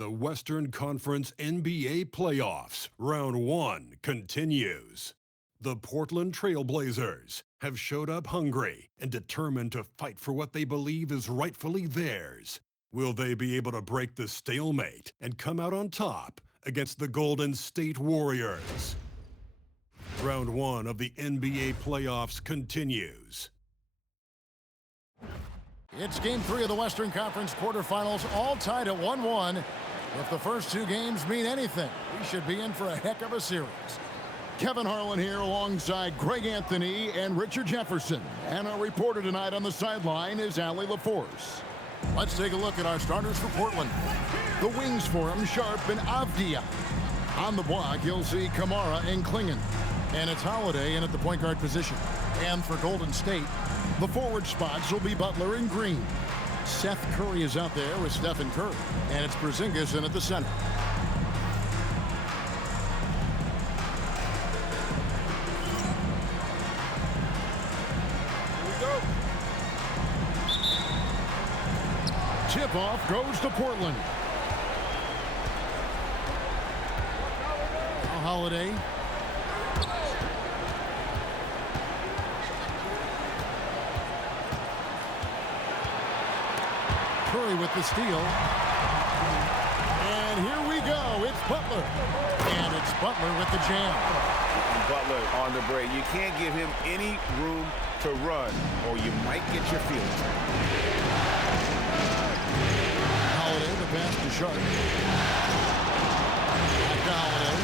The Western Conference NBA Playoffs, Round 1 continues. The Portland Trail Blazers have showed up hungry and determined to fight for what they believe is rightfully theirs. Will they be able to break the stalemate and come out on top against the Golden State Warriors? Round 1 of the NBA Playoffs continues. It's Game 3 of the Western Conference quarterfinals, all tied at 1-1. If the first two games mean anything, we should be in for a heck of a series. Kevin Harlan here alongside Greg Anthony and Richard Jefferson. And our reporter tonight on the sideline is Allie LaForce. Let's take a look at our starters for Portland. The wings for him, Sharp and Avdia. On the block, you'll see Kamara and Klingon. And it's Holiday in at the point guard position. And for Golden State, the forward spots will be Butler and Green. Seth Curry is out there with Stephen Curry. And it's Porzingis in at the center. Tip-off goes to Portland. Now Holiday. Curry with the steal. And here we go. It's Butler. And it's Butler with the jam. Butler on the break. You can't give him any room to run, or you might get your feelings hurt. Holiday, the pass to Sharp. Back to Holiday.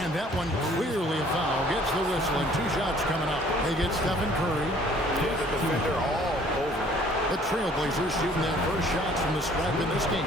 And that one clearly a foul. Gets the whistle, and two shots coming up. They get Stephen Curry. Yeah, the defender all over. The Trailblazers shooting their first shots from the stripe in this game.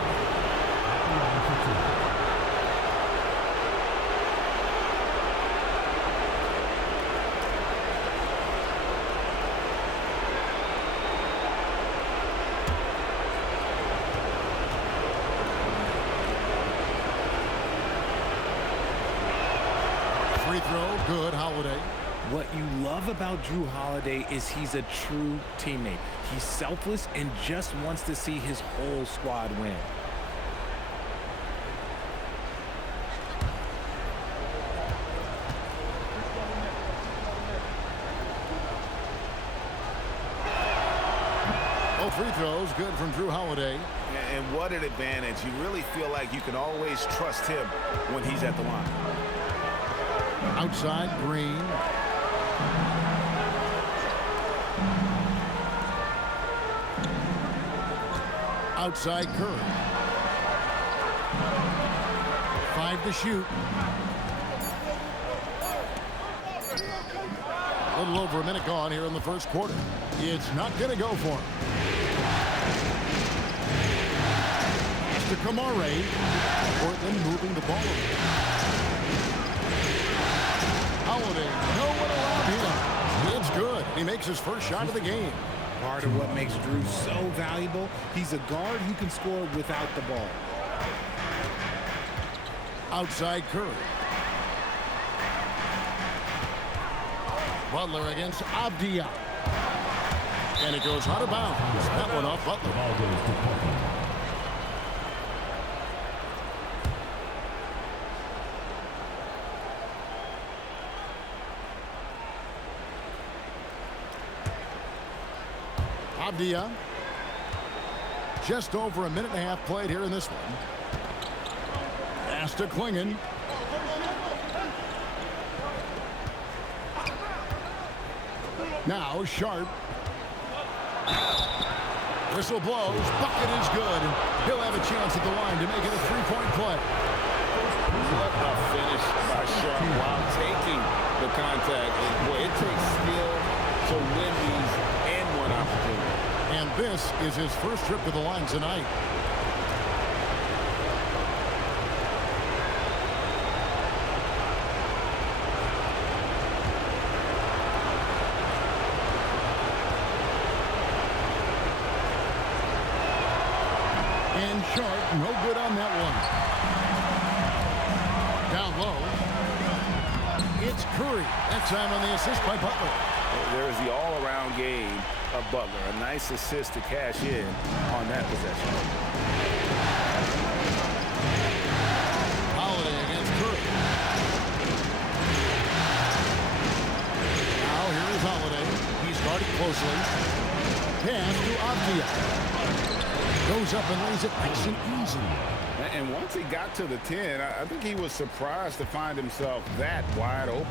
Free throw, good, Holiday. What you love about Drew Holiday is he's a true teammate. He's selfless and just wants to see his whole squad win. Both free throws good from Drew Holiday. And what an advantage. You really feel like you can always trust him when he's at the line. Outside, Green. Outside, Curry. 5 to shoot. A little over a minute gone here in the first quarter. It's not going to go for him. Pass to Kamara. Portland moving the ball. Holiday, no one around him. It's good. He makes his first shot of the game. Part of what makes Drew so valuable, he's a guard who can score without the ball. Outside Curry. Butler against Avdia. And it goes out of bounds. That one off Butler. Avdia. Just over a minute and a half played here in this one. Pass to Klingon. Now Sharp. Whistle blows. Bucket is good. He'll have a chance at the line to make it a three-point play. What a finish by Sharp while taking the contact. And boy, it takes skill to win these and one opportunity. And this is his first trip to the line tonight. And Sharp, no good on that one. Down low. It's Curry. That time on the assist by Butler. There's the all-around game of Butler. A nice assist to cash in on that possession. Holiday against Curry. Now here is Holiday. He's guarded closely. Pass to Avdia. Goes up and lays it nice and easy. And once he got to the 10, I think he was surprised to find himself that wide open.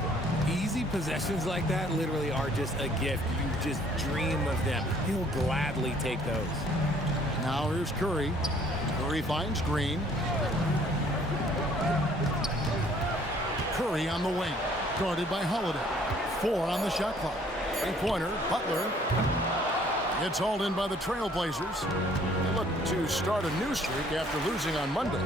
Easy possessions like that literally are just a gift. You just dream of them. He'll gladly take those. Now here's Curry. Curry finds Green. Curry on the wing. Guarded by Holiday. 4 on the shot clock. Three-pointer. Butler. It's hauled in by the Trailblazers. They look to start a new streak after losing on Monday.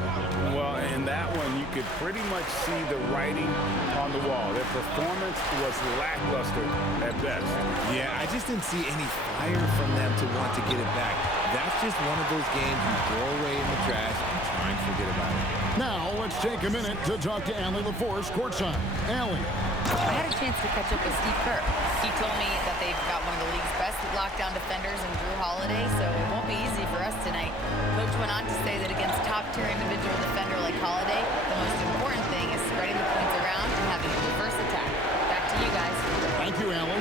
Well, in that one, you could pretty much see the writing on the wall. Their performance was lackluster at best. Yeah, I just didn't see any fire from them to want to get it back. That's just one of those games you throw away in the trash and try and forget about it. Now, let's take a minute to talk to Allie LaForce courtside. Allie. I had a chance to catch up with Steve Kerr. He told me that they've got one of the league's best lockdown defenders in Drew Holiday, so it won't be easy for us tonight. Coach went on to say that against top-tier individual defender like Holiday, the most important thing is spreading the points around and having a reverse attack. Back to you guys. Thank you, Allie.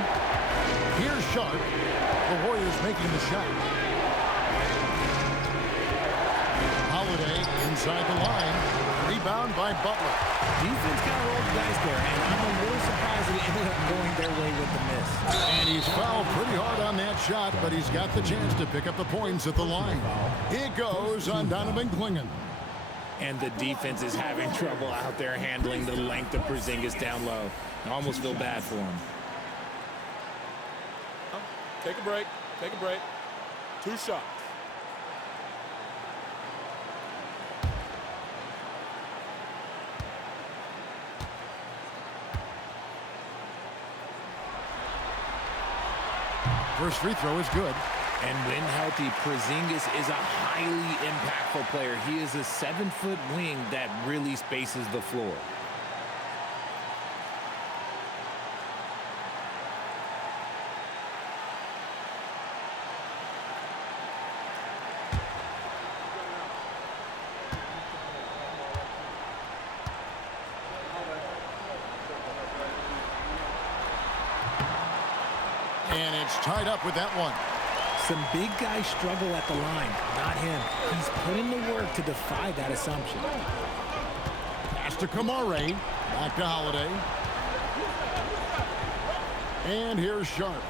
Here's Sharp. The Warriors making the shot. Holiday inside the line. Rebound by Butler. Defense kind of rolled the dice there, and I'm a little surprised that it ended up going their way with the miss. And he's fouled pretty hard on that shot, but he's got the chance to pick up the points at the line. It goes on Donovan Clingan. And the defense is having trouble out there handling the length of Porzingis down low. I almost feel bad for him. Take a break. Take a break. 2 shots. First free throw is good. And when healthy, Porzingis is a highly impactful player. He is a 7-foot wing that really spaces the floor. And it's tied up with that one. Some big guys struggle at the line, not him. He's put in the work to defy that assumption. Pass to Kamare. Back to Holiday. And here's Sharp.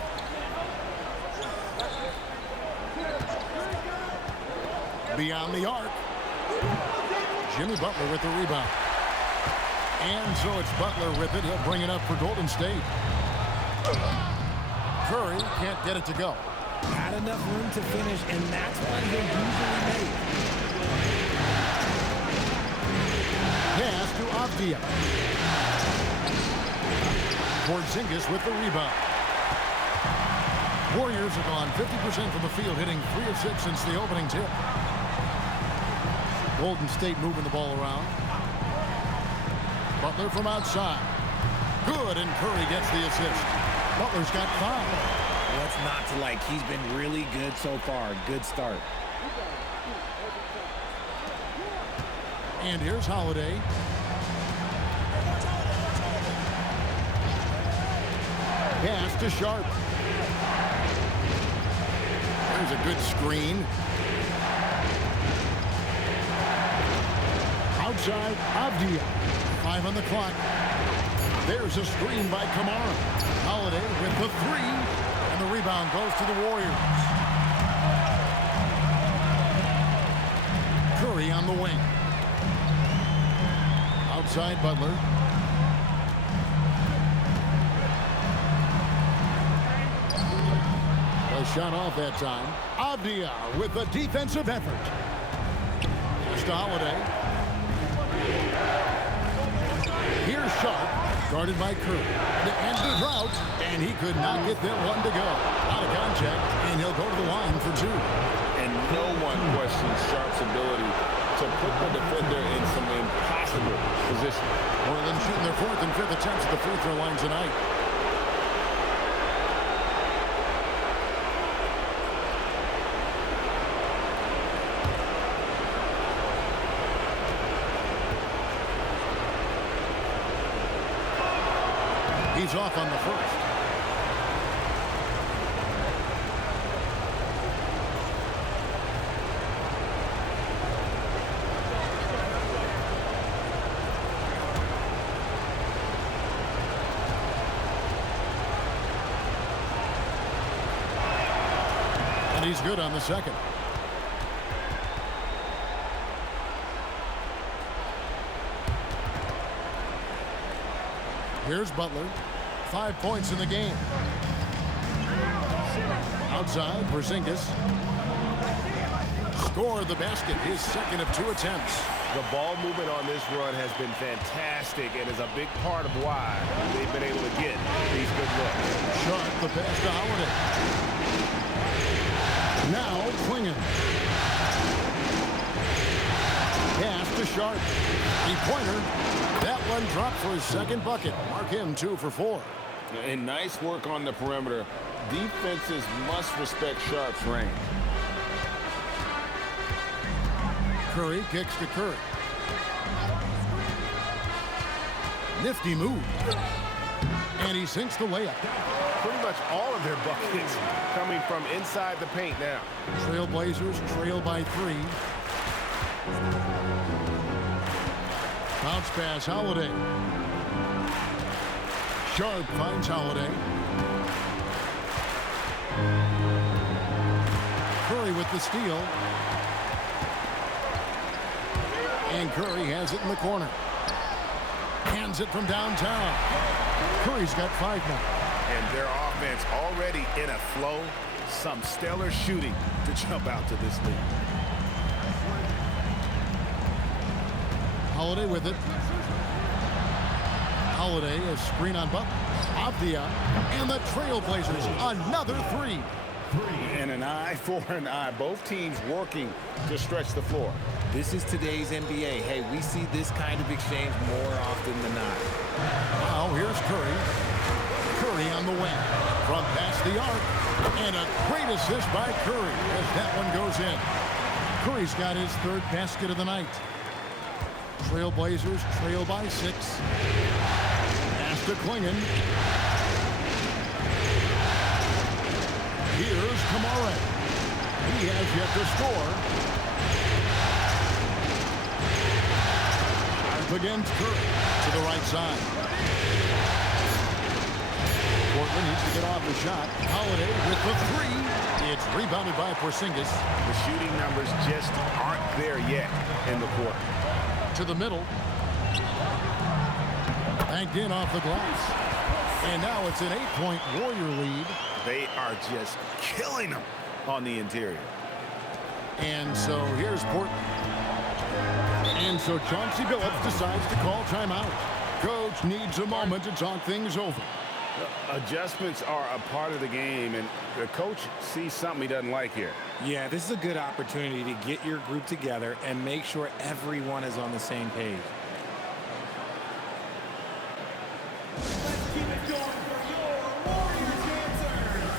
Beyond the arc. Jimmy Butler with the rebound. And so it's Butler with it. He'll bring it up for Golden State. Curry can't get it to go. Had enough room to finish, and that's what he'll usually make. Pass to Avdia. Porzingis with the rebound. Warriors have gone 50% from the field, hitting 3 of 6 since the opening tip. Golden State moving the ball around. Butler from outside. Good, and Curry gets the assist. Butler's got 5. What's not to like? He's been really good so far. Good start. And here's Holiday. Pass to Sharp. There's a good screen. Outside, Avdia. 5 on the clock. There's a screen by Kamara. Holiday with the 3. And the rebound goes to the Warriors. Curry on the wing. Outside Butler. A shot off that time. Avdia with the defensive effort. Pass to Holiday. Here's Sharp, guarded by Curry. To end the drought, and he could not get that one to go. Out of contact, and he'll go to the line for 2. And no one questions Sharp's ability to put the defender in some impossible position. Portland shooting their 4th and 5th attempts at the free throw line tonight. leads off on the first. And he's good on the second. Here's Butler. 5 points in the game. Outside, Porzingis. Scored the basket, his second of 2 attempts. The ball movement on this run has been fantastic and is a big part of why they've been able to get these good looks. Sharp, the pass to Holiday. Now, Klingon. Pass to Sharp. Three-pointer. That one dropped for his second bucket. Mark him 2 for 4. And nice work on the perimeter. Defenses must respect Sharp's range. Curry kicks to Curry. Nifty move. And he sinks the layup. Pretty much all of their buckets coming from inside the paint now. Trailblazers trail by 3. Bounce pass, Holiday. Sharp finds Holiday. Curry with the steal. And Curry has it in the corner. Hands it from downtown. Curry's got 5 now. And their offense already in a flow. Some stellar shooting to jump out to this lead. Holiday with it. Holiday, a screen on Butler. Avdia, and the Trailblazers, another 3. And an eye for an eye. Both teams working to stretch the floor. This is today's NBA. Hey, we see this kind of exchange more often than not. Now here's Curry. Curry on the wing. From past the arc. And a great assist by Curry as that one goes in. Curry's got his 3rd basket of the night. Trailblazers trail by 6. Pass to Klingon. Here's Kamara. He has yet to score. Up against Curry to the right side. Portland needs to get off the shot. Holiday with the 3. It's rebounded by Porzingis. The shooting numbers just aren't there yet in the quarter. To the middle. Banked in off the glass. And now it's an 8-point Warrior lead. They are just killing them on the interior. And so here's Portland. And so Chauncey Billups decides to call timeout. Coach needs a moment to talk things over. Adjustments are a part of the game, and the coach sees something he doesn't like here. Yeah, this is a good opportunity to get your group together and make sure everyone is on the same page. Let's keep it going for your Warriors dancers.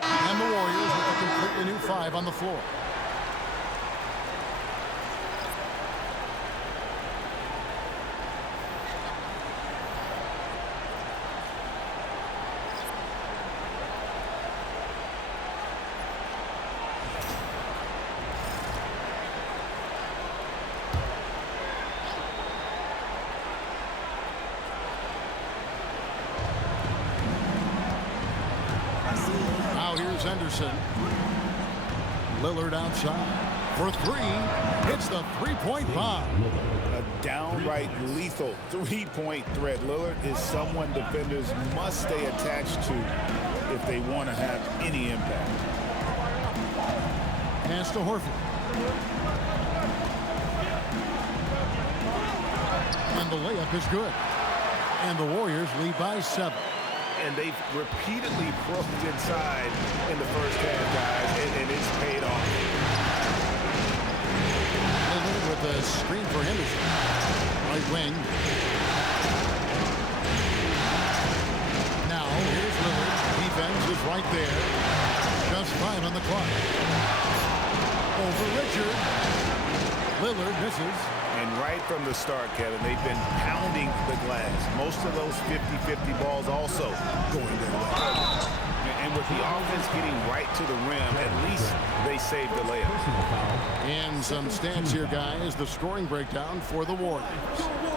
And the Warriors with a completely new 5 on the floor. here's Henderson. Lillard outside for three. Hits the three-point bomb. A downright lethal three-point threat. Lillard is someone defenders must stay attached to if they want to have any impact. Pass to Horford. And the layup is good. And the Warriors lead by 7. And they've repeatedly broke inside in the first half, guys, and it's paid off. Lillard with a screen for Henderson. Right wing. Now, here's Lillard. Defense is right there. Just 5 on the clock. Over Richard. Lillard misses. And right from the start, Kevin, they've been pounding the glass. Most of those 50-50 balls also going their way. And with the offense getting right to the rim, at least they saved the layup. And some stats here, guys. The scoring breakdown for the Warriors.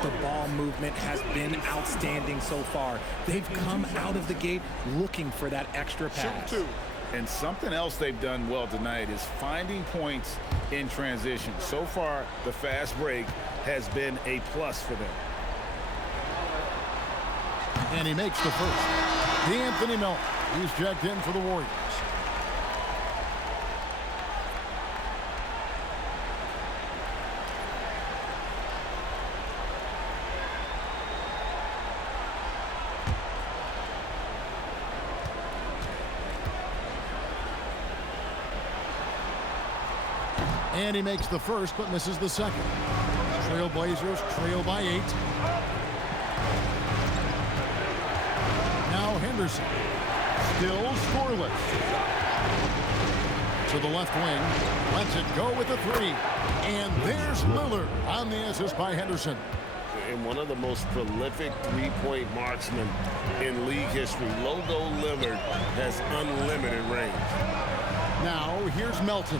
The ball movement has been outstanding so far. They've come out of the gate looking for that extra pass. And something else they've done well tonight is finding points in transition. So far, the fast break has been a plus for them. And he makes the first. D'Anthony Melton. He's checked in for the Warriors. And he makes the first, but misses the second. Trailblazers trail by 8. Now Henderson. Still scoreless. To the left wing. Lets it go with the 3. And there's Lillard on the assist by Henderson. And one of the most prolific three-point marksmen in league history. Logo Lillard has unlimited range. Now here's Melton.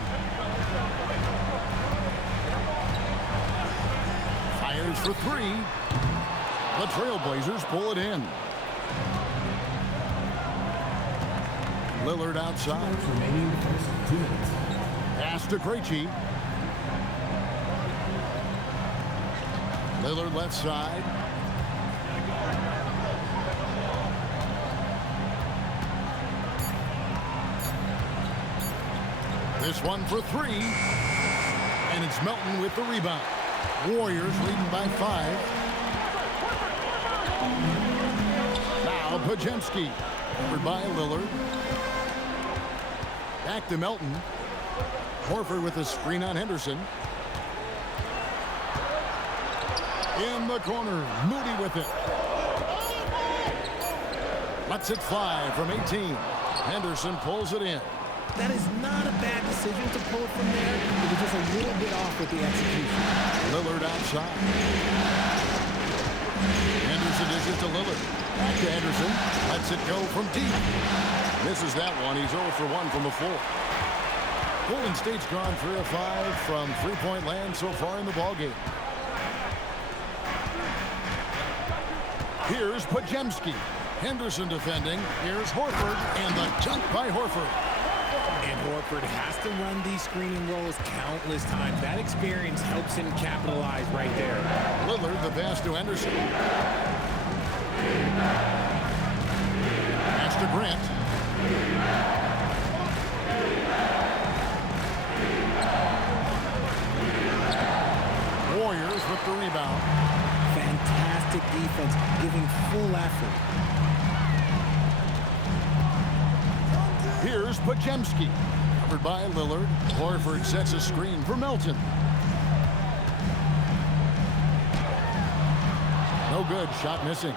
Fires for 3. The Trailblazers pull it in. Lillard outside. Pass to Krejci. Lillard left side. This one for 3. And it's Melton with the rebound. Warriors leading by 5. Now Podziemski. Covered by Lillard. Back to Melton. Horford with a screen on Henderson. In the corner. Moody with it. Lets it fly from 18. Henderson pulls it in. That is not a bad decision to pull it from there. It was just a little bit off with the execution. Lillard outside. Henderson dishes to Lillard. Back to Henderson. Lets it go from deep. Misses that one. He's 0 for 1 from the floor. Golden State's gone 3 of 5 from three-point land so far in the ballgame. Here's Podziemski. Henderson defending. Here's Horford. And the dunk by Horford. And Horford has to run these screening rolls countless times. That experience helps him capitalize right there. Lillard, the pass to Henderson. Pass to Grant. Warriors with the rebound. Fantastic defense, giving full effort. Here's Podziemski. Covered by Lillard. Horford sets a screen for Melton. No good. Shot missing.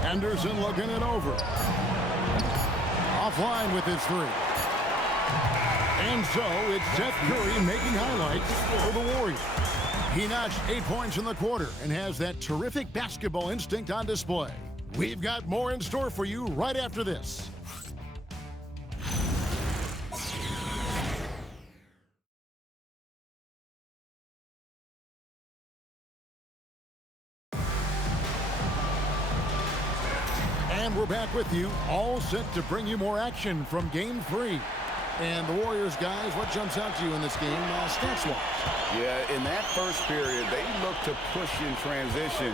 Henderson looking it over. Offline with his 3. And so it's Seth Curry making highlights for the Warriors. He notched 8 points in the quarter and has that terrific basketball instinct on display. We've got more in store for you right after this. And we're back with you, all set to bring you more action from Game 3. And the Warriors, guys, what jumps out to you in this game, stats-wise? Yeah, in that first period, they looked to push in transition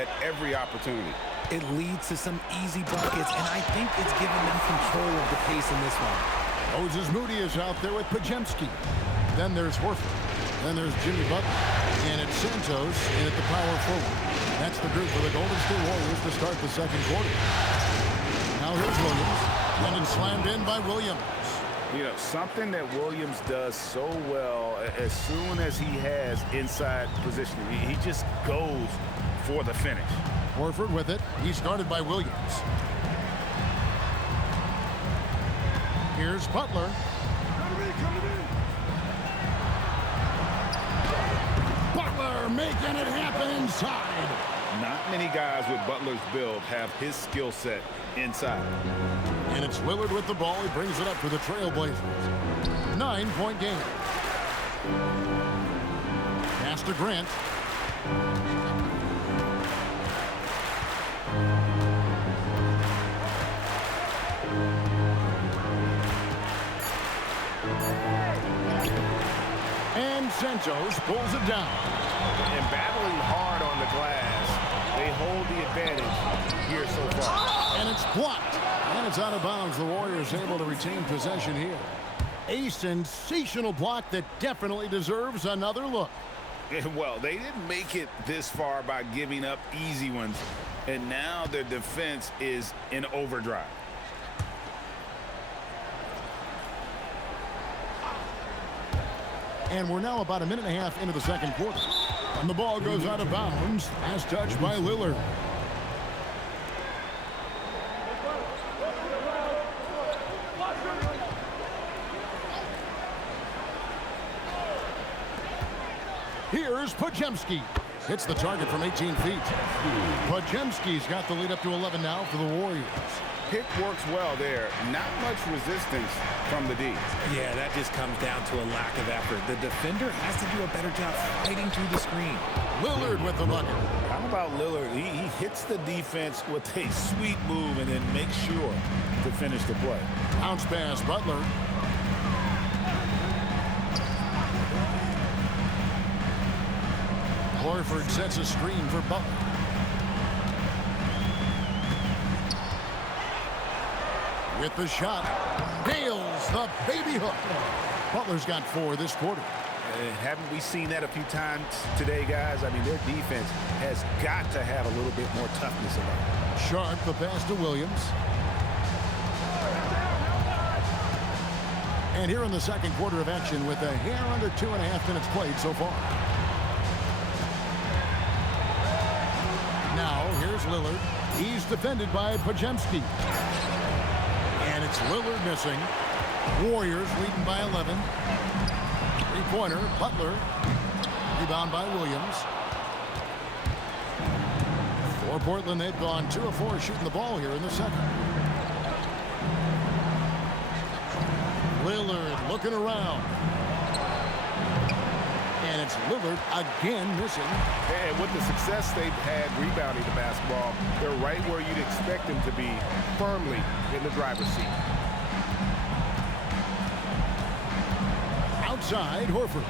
at every opportunity. It leads to some easy buckets, and I think it's given them control of the pace in this one. Moses Moody is out there with Pajemski. Then there's Horford. Then there's Jimmy Butler. And it's Santos in at the power forward. That's the group for the Golden State Warriors to start the second quarter. Now here's Williams. And it's slammed in by Williams. You know, something that Williams does so well, as soon as he has inside positioning, he just goes for the finish. Horford with it. He's guarded by Williams. Here's Butler. Butler making it happen inside. Not many guys with Butler's build have his skill set inside. And it's Lillard with the ball. He brings it up for the Trailblazers. 9-point game. Pass to Grant. And Santos pulls it down. And battling hard on the glass, they hold the advantage here so far. And it's blocked. And it's out of bounds. The Warriors able to retain possession here. A sensational block that definitely deserves another look. Well, they didn't make it this far by giving up easy ones. And now their defense is in overdrive. And we're now about a minute and a half into the second quarter. And the ball goes out of bounds as touched by Lillard. Here's Pajemski. Hits the target from 18 feet. Pajemski's got the lead up to 11 now for the Warriors. Pick works well there. Not much resistance from the D. Yeah, that just comes down to a lack of effort. The defender has to do a better job fighting through the screen. Lillard with the bucket. How about Lillard? He hits the defense with a sweet move and then makes sure to finish the play. Bounce pass, Butler. Horford sets a screen for Butler. With the shot, nails the baby hook. Butler's got 4 this quarter. Haven't we seen that a few times today, guys? I mean, their defense has got to have a little bit more toughness about it. Sharp, the pass to Williams. And here in the second quarter of action with a hair under 2.5 minutes played so far. Now, here's Lillard. He's defended by Pajemski. And it's Lillard missing. Warriors leading by 11. Three-pointer, Butler. Rebound by Williams. For Portland, they've gone 2 of 4 shooting the ball here in the second. Lillard looking around. And it's Lillard again missing. And with the success they've had rebounding the basketball, they're right where you'd expect them to be, firmly in the driver's seat. Outside, Horford.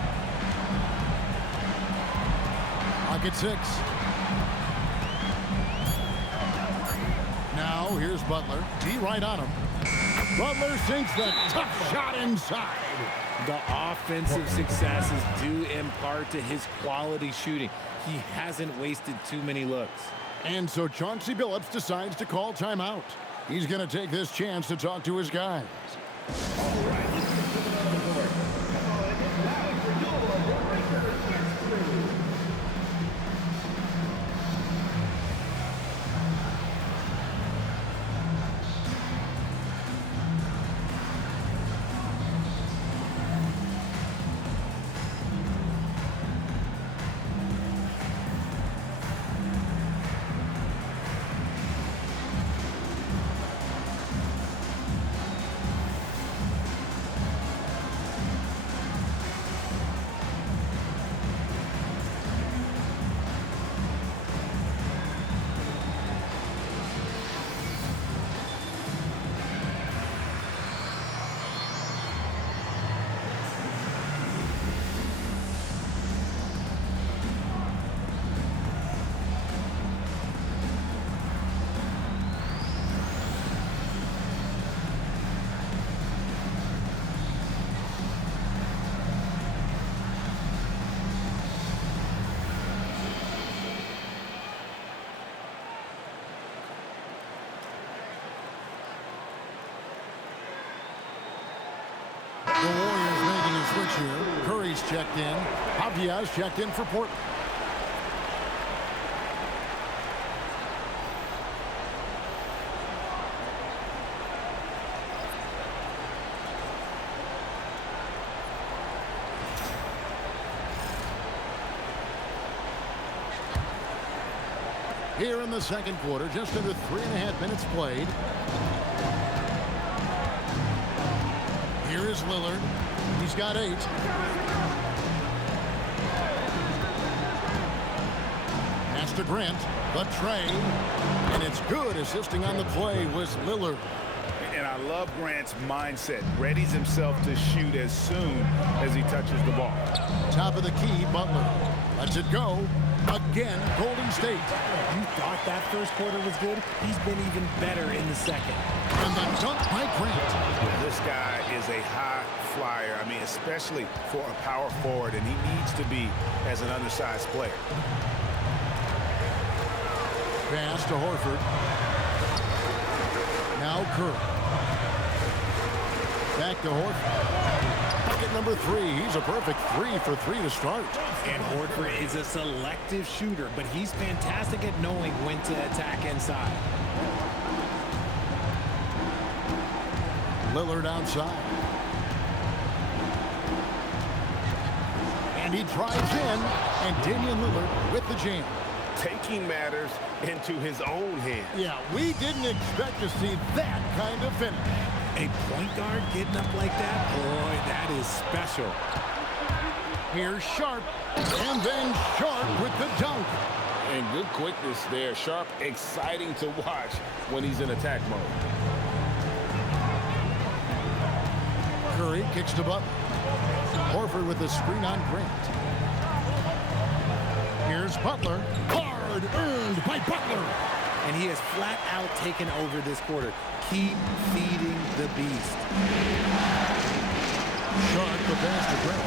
Pocket 6. Now, here's Butler. D right on him. Butler sinks the tough shot inside. The offensive successes due in part to his quality shooting. He hasn't wasted too many looks. And so Chauncey Billups decides to call timeout. He's going to take this chance to talk to his guys. here. Curry's checked in. Papia's checked in for Portland. Here in the second quarter, just under 3.5 minutes played. Here is Lillard. He's got 8. Pass to Grant. The trade. And it's good. Assisting on the play was Lillard. And I love Grant's mindset. Readies himself to shoot as soon as he touches the ball. Top of the key, Butler. Lets it go. Again, Golden State. You thought that first quarter was good? He's been even better in the second. And the dunk by Grant. This guy is a high flyer. I mean, especially for a power forward, and he needs to be as an undersized player. Pass to Horford. Now Curry. Back to Horford. Bucket number 3. He's a perfect 3 for 3 to start. And Horford is a selective shooter, but he's fantastic at knowing when to attack inside. Lillard outside. And he drives in. And Damian Lillard with the jam. Taking matters into his own hands. Yeah, we didn't expect to see that kind of finish. A point guard getting up like that? Boy, that is special. Here's Sharp. And then Sharp with the dunk. And good quickness there. Sharp, exciting to watch when he's in attack mode. Curry kicks to Butler. Horford with the screen on Grant. Here's Butler. Hard earned by Butler. And he has flat out taken over this quarter. Keep feeding the beast. Sharp the pass to Grant.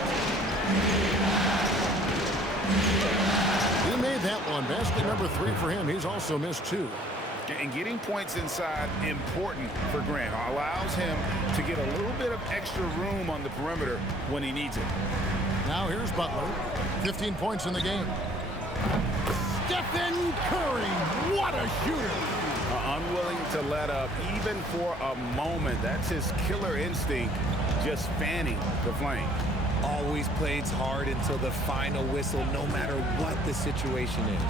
He made that one. Basket number 3 for him. He's also missed 2. And getting points inside, important for Grant. Allows him to get a little bit of extra room on the perimeter when he needs it. Now here's Butler. 15 points in the game. Stephen Curry. What a shooter. Unwilling to let up even for a moment. That's his killer instinct, just fanning the flame. Always plays hard until the final whistle, no matter what the situation is.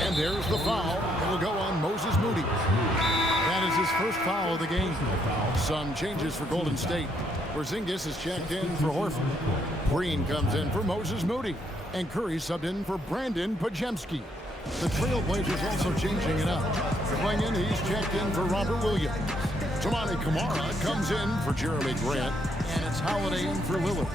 And there's the foul. It'll go on Moses Moody. That is his first foul of the game. Some changes for Golden State. Porzingis is checked in for Horford. Green comes in for Moses Moody. And Curry subbed in for Brandon Podziemski. The Trailblazers also changing it up. Playing in, he's checked in for Robert Williams. Toumani Camara comes in for Jeremy Grant. And it's Holiday in for Lillard.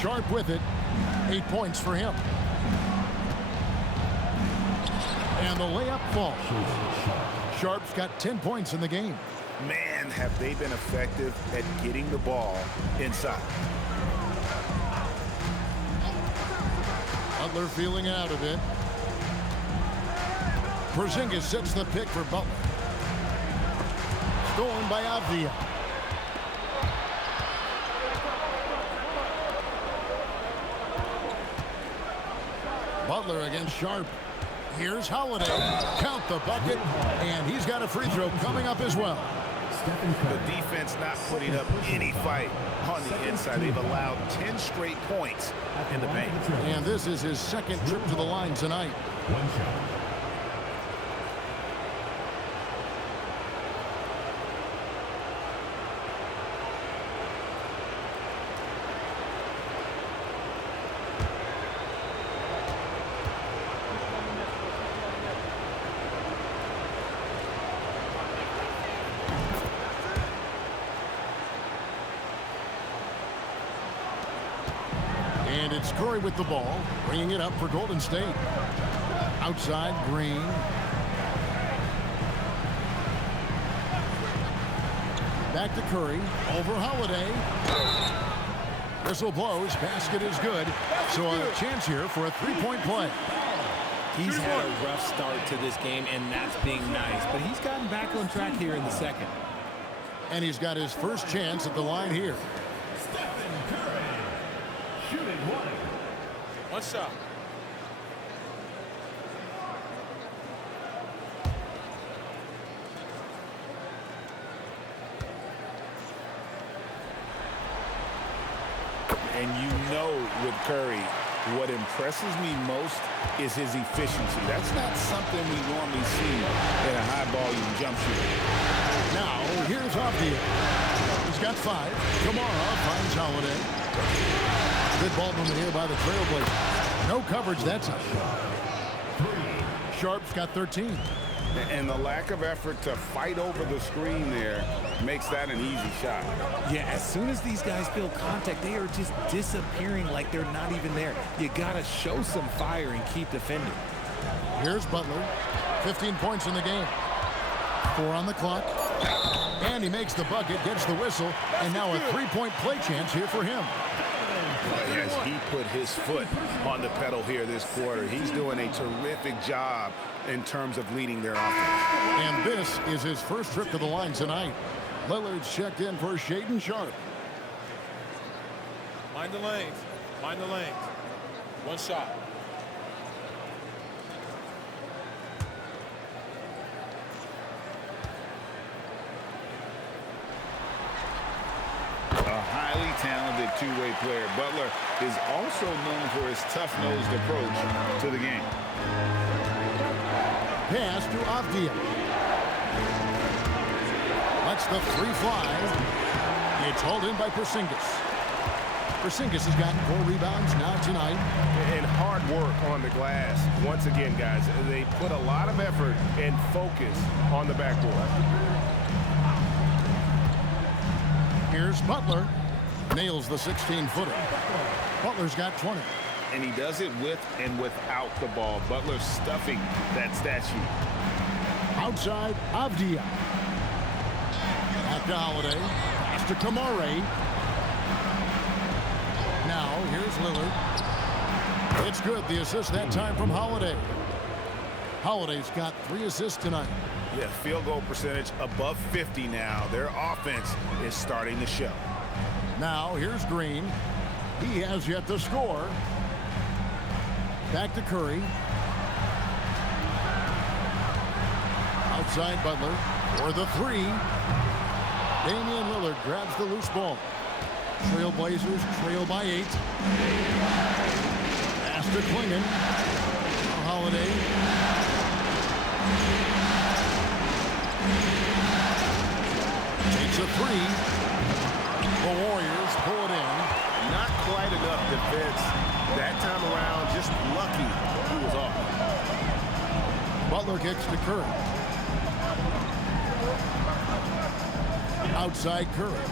Sharp with it. 8 points for him. And the layup falls. Sharp's got 10 points in the game. Man, have they been effective at getting the ball inside. Butler feeling out of it. Porzingis sets the pick for Butler. Stolen by Avdia. Butler against Sharp. Here's Holiday. Count the bucket. And he's got a free throw coming up as well. The defense not putting up any fight on the inside. They've allowed 10 straight points in the paint. And this is his second trip to the line tonight. One shot. And it's Curry with the ball, bringing it up for Golden State. Outside, Green. Back to Curry, over Holiday. Whistle blows, basket is good. So a chance here for a three-point play. He's had a rough start to this game, and that's being nice. But he's gotten back on track here in the second. And he's got his first chance at the line here. One shot. And you know with Curry, what impresses me most is his efficiency. That's not something we normally see in a high-volume jump shooter. Now, here's Avdia. He's got 5. Kamara finds Holiday. Good ball movement here by the Trailblazers. No coverage that time. Sharp's got 13. And the lack of effort to fight over the screen there makes that an easy shot. Yeah, as soon as these guys feel contact, they are just disappearing like they're not even there. You got to show some fire and keep defending. Here's Butler. 15 points in the game. 4 on the clock. And he makes the bucket, gets the whistle, and now a three-point play chance here for him. As he put his foot on the pedal here this quarter, he's doing a terrific job in terms of leading their offense. And this is his first trip to the line tonight. Lillard's checked in for Shaedon Sharp. Mind the lanes. Mind the lanes. One shot. A highly talented two-way player. Butler is also known for his tough-nosed approach to the game. Pass to Avdia. Lets the 3 fly. It's hauled in by Porzingis. Porzingis has gotten 4 rebounds now tonight. And hard work on the glass. Once again, guys, they put a lot of effort and focus on the backboard. Here's Butler. Nails the 16-footer. Butler's got 20. And he does it with and without the ball. Butler stuffing that stat sheet. Outside, Avdia. Back to Holiday. Pass to Kamari. Now, here's Lillard. It's good. The assist that time from Holiday. Holiday's got 3 assists tonight. Yeah, field goal percentage above 50 now. Their offense is starting to show. Now, here's Green. He has yet to score. Back to Curry. Outside Butler for the 3. Damian Lillard grabs the loose ball. Trailblazers trail by 8. Pass to Klingon. Holiday. Takes a 3. The Warriors pull it in. Not quite enough defense that time around. Just lucky he was off. Butler kicks to Curry. Outside Curry.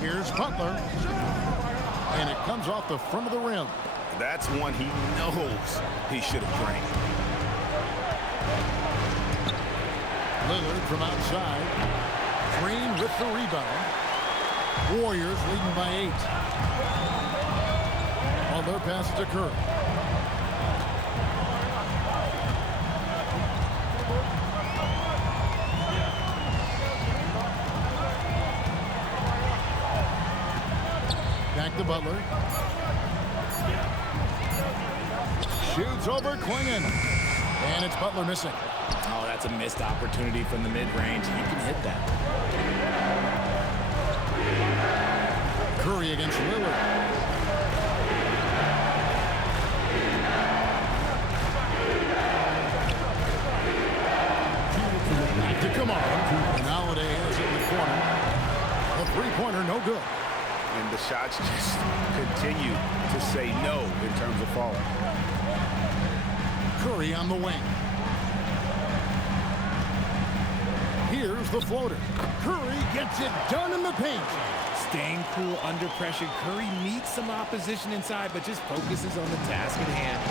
Here's Butler. And it comes off the front of the rim. That's one he knows he should have drained. Lillard from outside. Green with the rebound. Warriors leading by 8. On their pass to Curry. Back to Butler. Shoots over Klingon. And it's Butler missing. Oh, that's a missed opportunity from the mid-range. He can hit that. Curry against Lillard. Back to Kamara. And Holiday has it in the corner. A three-pointer, no good. And the shots just continue to say no in terms of falling. Curry on the wing. Here's the floater. Curry gets it done in the paint. Staying cool under pressure. Curry meets some opposition inside, but just focuses on the task at hand.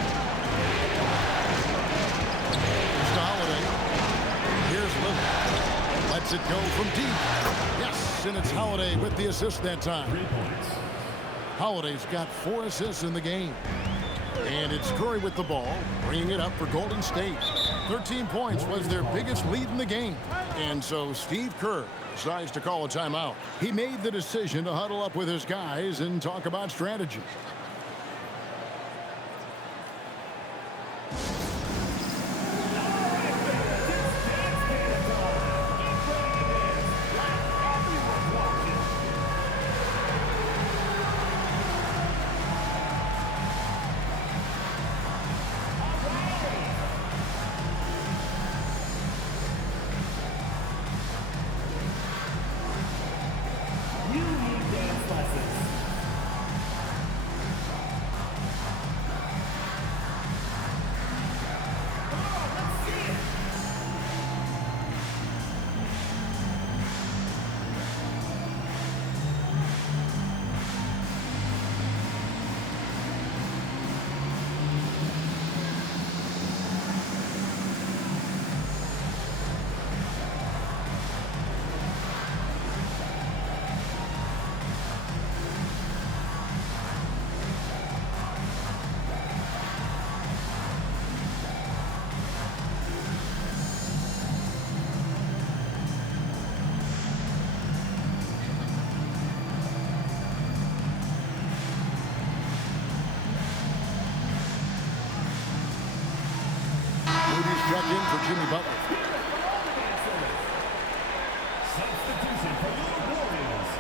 It's to Holiday. Here's Lillard. Lets it go from deep. Yes, and it's Holiday with the assist that time. 3 points. Holiday's got 4 assists in the game. And it's Curry with the ball, bringing it up for Golden State. 13 points was their biggest lead in the game. And so Steve Kerr decides to call a timeout. He made the decision to huddle up with his guys and talk about strategy. Struck in for Jimmy Butler. Substitution for your Warriors.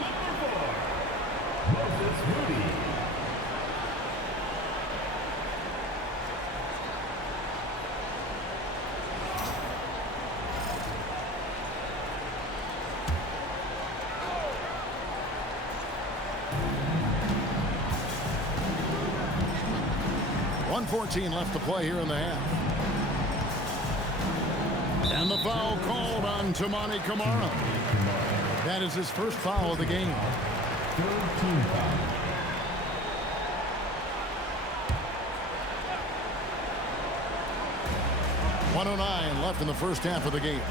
Number 4, Moses Moody. .114 left to play here in the half. And the foul called on Toumani Camara. That is his first foul of the game. 3rd team foul. .109 left in the first half of the game.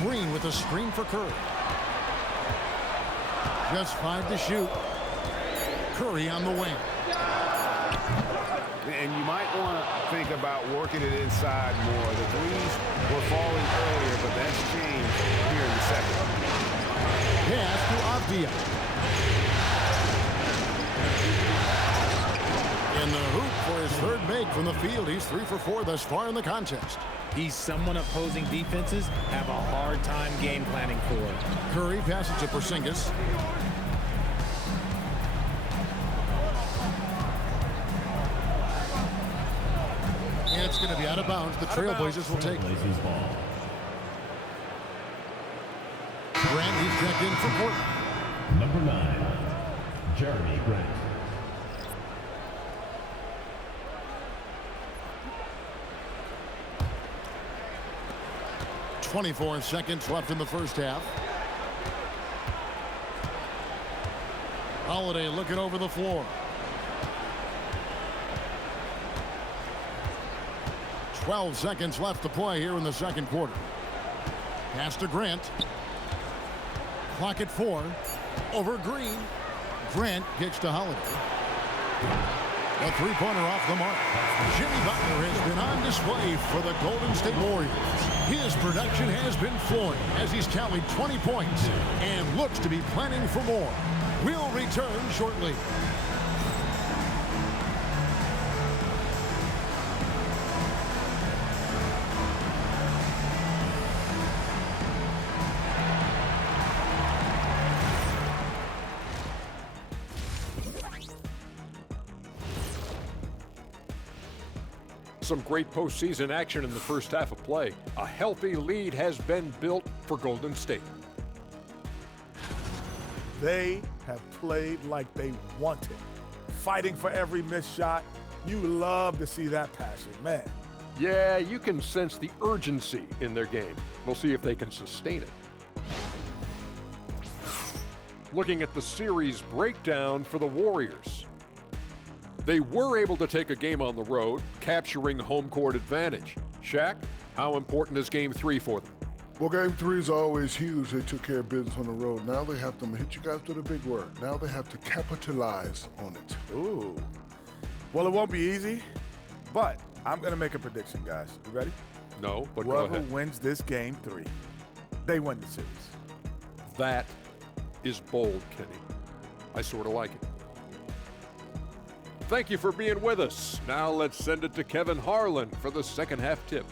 Green with a screen for Curry. Just 5 to shoot. Curry on the wing. And you might want to think about working it inside more. The threes were falling earlier, but that's changed here in the second. Pass to Avdia. In the hoop for his 3rd make from the field. He's 3 for 4 thus far in the contest. He's someone opposing defenses have a hard time game planning for. Curry passes to Porzingis. And it's going to be out of bounds. The Trailblazers will take it. Blazers ball. Grant, he's checked in for Portland. Number 9, Jeremy Grant. 24 seconds left in the first half. Holiday looking over the floor. 12 seconds left to play here in the second quarter. Pass to Grant. Clock at 4. Over Green. Grant kicks to Holiday. A three-pointer off the mark. Jimmy Butler has been on display for the Golden State Warriors. His production has been flowing as he's tallied 20 points and looks to be planning for more. We'll return shortly. Some great postseason action in the first half of play. A healthy lead has been built for Golden State. They have played like they want it. Fighting for every missed shot. You love to see that passion, man. Yeah, you can sense the urgency in their game. We'll see if they can sustain it. Looking at the series breakdown for the Warriors. They were able to take a game on the road, capturing home court advantage. Shaq, how important is Game 3 for them? Well, Game 3 is always huge. They took care of business on the road. Now they have to hit you guys with a big word. Now they have to capitalize on it. Ooh. Well, it won't be easy, but I'm going to make a prediction, guys. You ready? No, but go Whoever ahead. wins this Game 3, they win the series. That is bold, Kenny. I sort of like it. Thank you for being with us. Now let's send it to Kevin Harlan for the second half tip.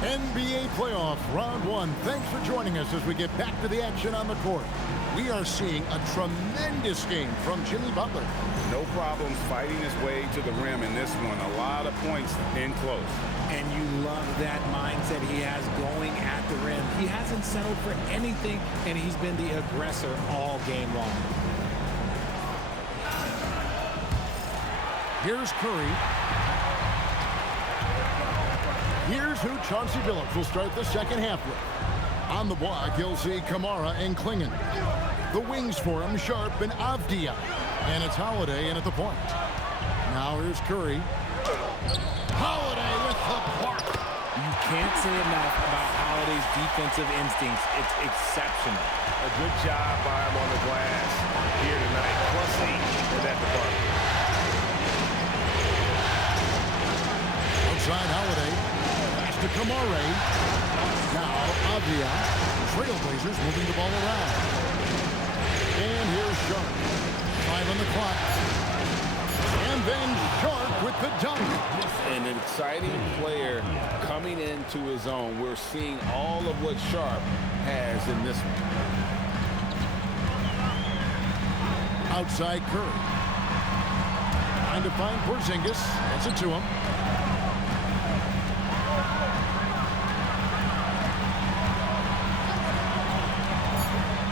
NBA playoff round 1. Thanks for joining us as we get back to the action on the court. We are seeing a tremendous game from Jimmy Butler. No problems fighting his way to the rim in this one. A lot of points in close. And you love that mindset he has going at the rim. He hasn't settled for anything, and he's been the aggressor all game long. Here's Curry. Here's who Chauncey Billups will start the second half with. On the block, you'll see Kamara and Klingon. The wings for him, Sharp and Avdia. And it's Holiday in at the point. Now here's Curry. Holiday with the block. You can't say enough about Holiday's defensive instincts. It's exceptional. A good job by him on the glass here tonight. +8 for that department. Outside Holiday. Pass to Kamara. Now Avdia. Trailblazers moving the ball around. And here's Sharp. 5 on the clock. And then Sharp with the dunk. An exciting player coming into his own. We're seeing all of what Sharp has in this one. Outside Curry. Trying to find Porzingis. Gets it to him.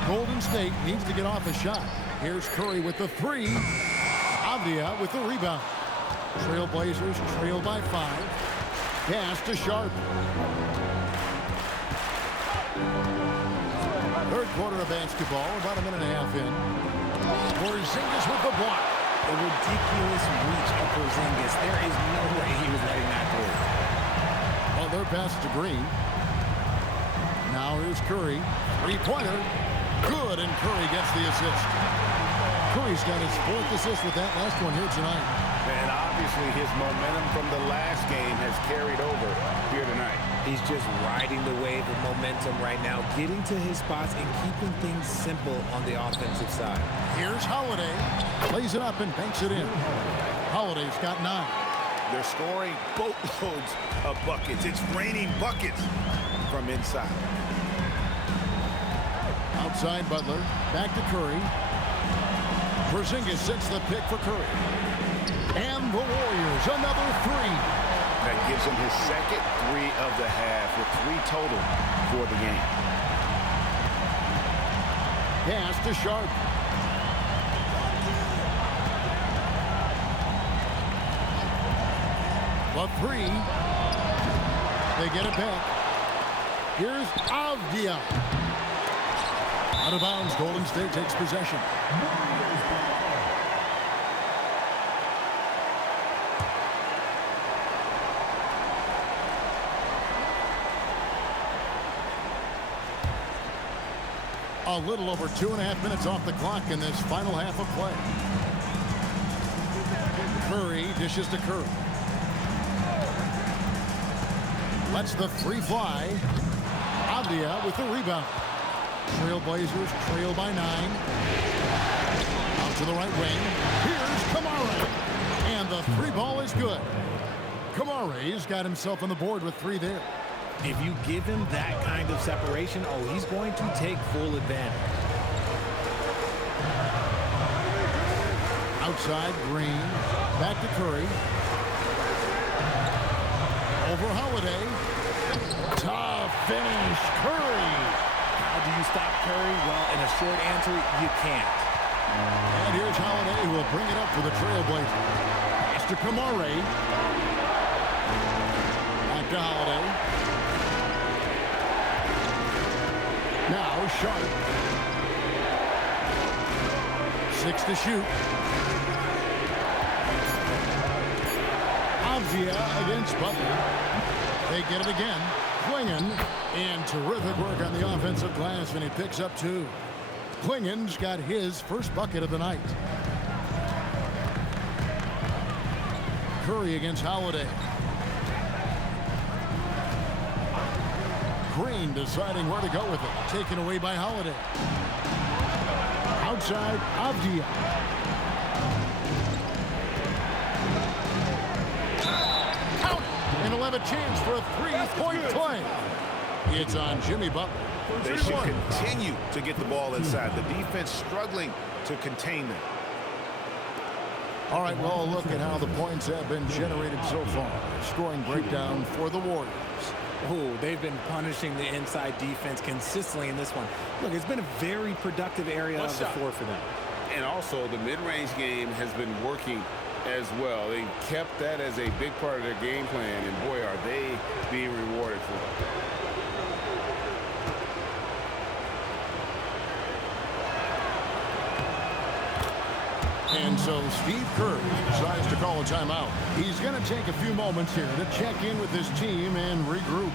Golden State needs to get off a shot. Here's Curry with the 3. Avdia with the rebound. Trailblazers trail by 5. Pass to Sharp. Third quarter of basketball, about a minute and a half in. Porzingis with the block. A ridiculous reach of Porzingis. There is no way he was letting that through. Well, their pass to Green. Now here's Curry. 3-pointer. Good, and Curry gets the assist. Curry's got his 4th assist with that last one here tonight. And obviously his momentum from the last game has carried over here tonight. He's just riding the wave of momentum right now, getting to his spots and keeping things simple on the offensive side. Here's Holiday. Plays it up and banks it in. Holiday's got 9. They're scoring boatloads of buckets. It's raining buckets from inside. Outside Butler. Back to Curry. Porzingis sets the pick for Curry. And the Warriors, another 3. That gives him his second 3 of the half with 3 total for the game. Pass to Sharp. The 3. They get it back. Here's Avdia. Out of bounds, Golden State takes possession. A little over 2.5 minutes off the clock in this final half of play. Curry dishes to Curry. Lets the three fly. Avdia with the rebound. Trailblazers trail by 9. Out to the right wing. Here's Kamara. And the three ball is good. Kamara's got himself on the board with 3 there. If you give him that kind of separation, oh, he's going to take full advantage. Outside, Green. Back to Curry. Over Holiday. Tough finish, Curry. How do you stop Curry? Well, in a short answer, you can't. And here's Holiday, who will bring it up for the Trailblazers. Pass to Kamara. Back to Holiday. Now Sharp. 6 to shoot. Avdia against Butler. They get it again. Klingon. And terrific work on the offensive glass, and he picks up 2. Klingon's got his first bucket of the night. Curry against Holiday. Green deciding where to go with it. Taken away by Holiday. Outside, Avdia. Count! And he'll have a chance for a 3-point play. It's on Jimmy Butler. They should continue to get the ball inside. The defense struggling to contain them. All right, well, a look at how the points have been generated so far. Scoring breakdown for the Warriors. Oh, they've been punishing the inside defense consistently in this one. Look, it's been a very productive area of the floor for them. And also, the mid-range game has been working as well. They kept that as a big part of their game plan, and boy, are they being rewarded for it. And so Steve Kerr decides to call a timeout. He's going to take a few moments here to check in with his team and regroup.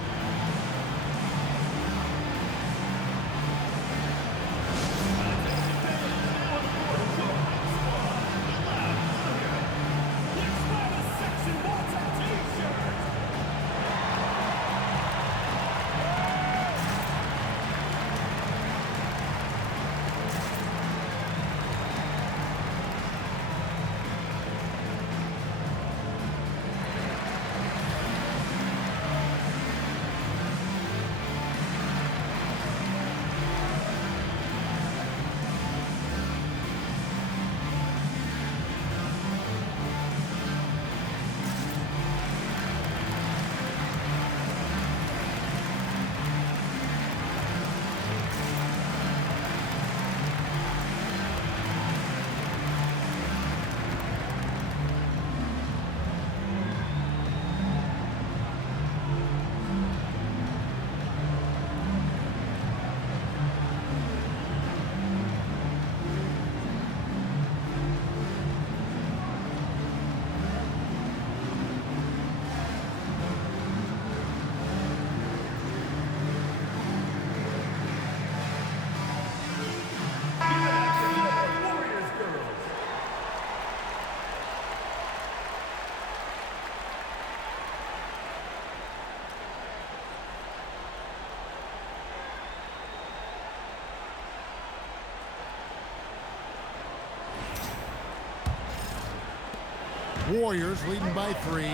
Warriors leading by 3.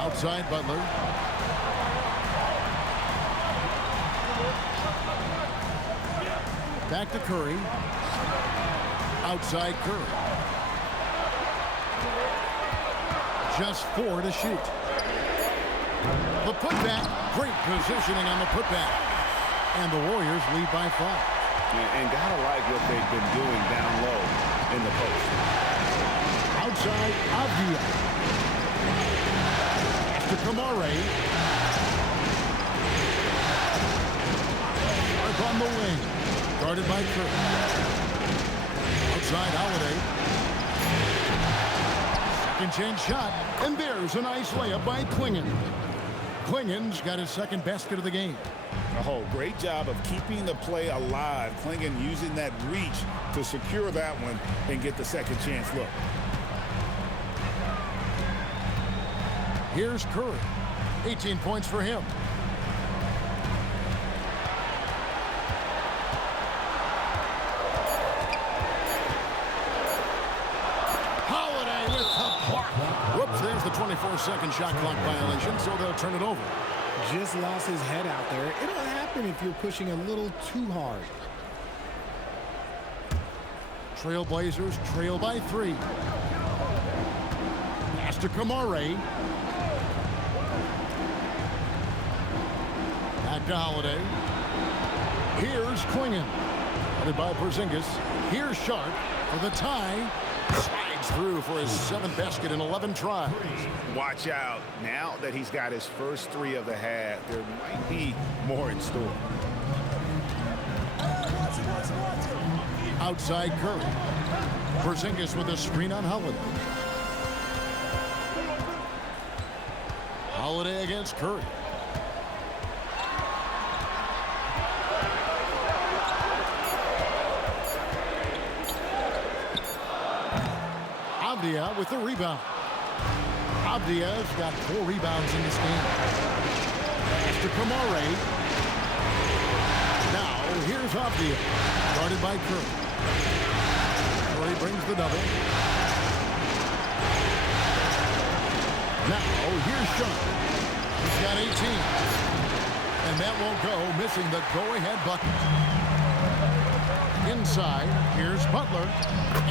Outside Butler. Back to Curry. Outside Curry. Just 4 to shoot. The putback. Great positioning on the putback. And the Warriors lead by 5. And gotta like what they've been doing down low in the post. Outside, Avdia. to Kamare. Sharp on the wing. Guarded by Kirk. Outside Holiday. Second chance shot. And there's a nice layup by Klingon. Klingon's got his second basket of the game. Oh, great job of keeping the play alive. Klingon using that reach to secure that one and get the second chance look. Here's Curry. 18 points for him. Holiday with the block. Whoops, there's the 24-second shot clock violation, so they'll turn it over. Just lost his head out there. It'll happen if you're pushing a little too hard. Trailblazers trail by 3. Pass to Kamare. Back to Holiday. Here's Klingon. Headed by Porzingis. Here's Sharp for the tie. Slides through for his 7th basket in 11 tries. Watch out. Now that he's got his first 3 of the half, there might be more in store. Outside Curry. Porzingis with a screen on Holiday. Holiday against Curry. Avdia with the rebound. Avdia's got 4 rebounds in this game. Pass to Kamare. Now here's Avdia, guarded by Curry. Curry brings the double. Now here's Sean. He's got 18. And that won't go, missing the go-ahead bucket. Inside, here's Butler.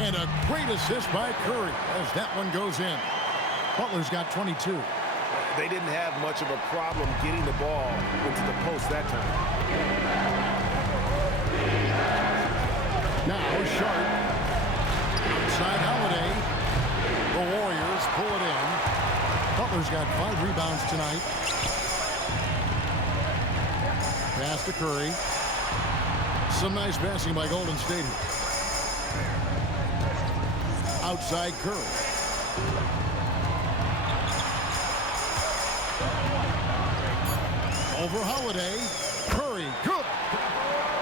And a great assist by Curry as that one goes in. Butler's got 22. They didn't have much of a problem getting the ball into the post that time. Now Sharp. Outside Holiday. The Warriors pull it in. Butler's got 5 rebounds tonight. Pass to Curry. Some nice passing by Golden State. Outside Curry. Over Holiday. Curry, good.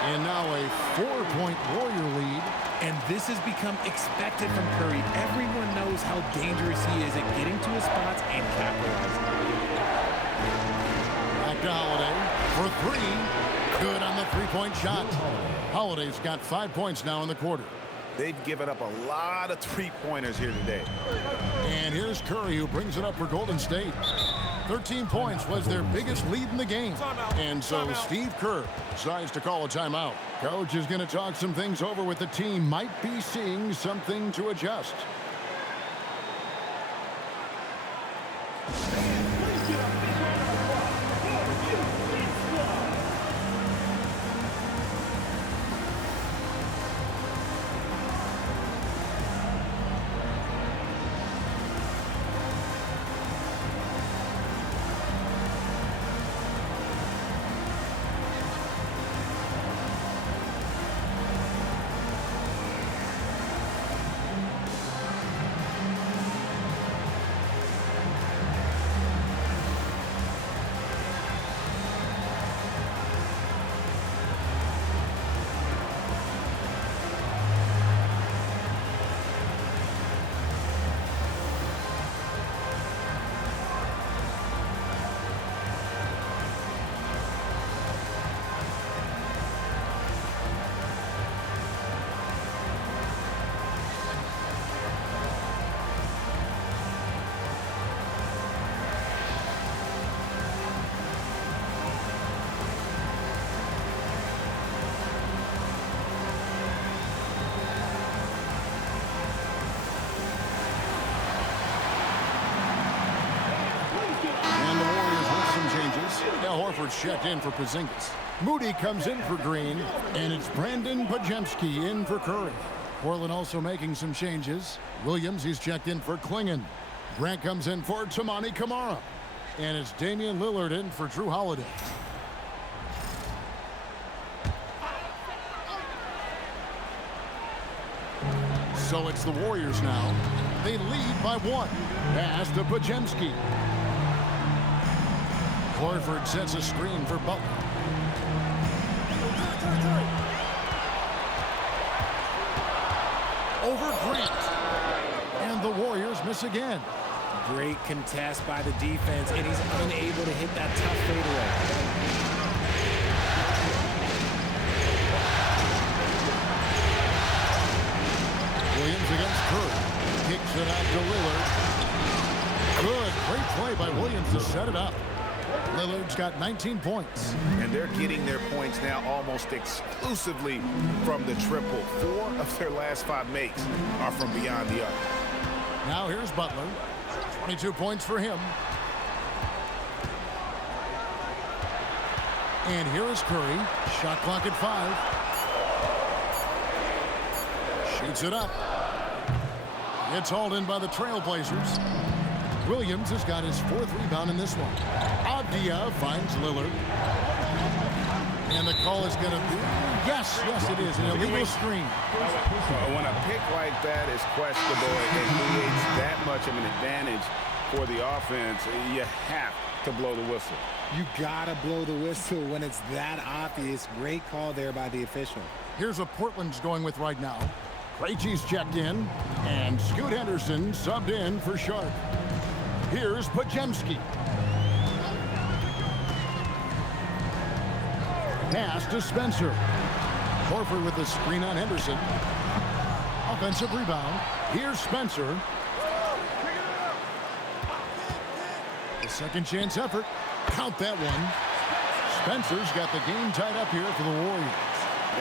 And now a 4-point Warrior lead. And this has become expected from Curry. Everyone knows how dangerous he is at getting to his spots and capitalizing. Back to Holiday for 3. Good on the 3-point shot. Holiday's got 5 points now in the quarter. They've given up a lot of 3-pointers here today. And here's Curry, who brings it up for Golden State. 13 points was their biggest lead in the game. And so Steve Kerr decides to call a timeout. Coach is going to talk some things over with the team. Might be seeing something to adjust. Horford's checked in for Porzingis. Moody comes in for Green, and it's Brandon Pajemski in for Curry. Portland also making some changes. Williams, he's checked in for Klingon. Grant comes in for Tamani Kamara. And it's Damian Lillard in for Drew Holiday. So it's the Warriors now. They lead by 1. Pass to Podziemski. Horford sets a screen for Butler. Over Grant. And the Warriors miss again. Great contest by the defense, and he's unable to hit that tough fadeaway. Williams against Curry. Kicks it out to Lillard. Good. Great play by Williams to set it up. Lillard's got 19 points. And they're getting their points now almost exclusively from the triple. 4 of their last 5 makes are from beyond the arc. Now here's Butler. 22 points for him. And here is Curry. Shot clock at 5. Shoots it up. It's hauled in by the Trailblazers. Williams has got his 4th rebound in this one. Avdia finds Lillard. And the call is going to be, yes, it is, an illegal screen. When a pick like that is questionable and creates that much of an advantage for the offense, you have to blow the whistle. You gotta blow the whistle when it's that obvious. Great call there by the official. Here's what Portland's going with right now. Krejci's checked in, and Scoot Henderson subbed in for Sharp. Here's Podziemski. Pass to Spencer. Horford with the screen on Henderson. Offensive rebound. Here's Spencer. The second chance effort. Count that one. Spencer's got the game tied up here for the Warriors.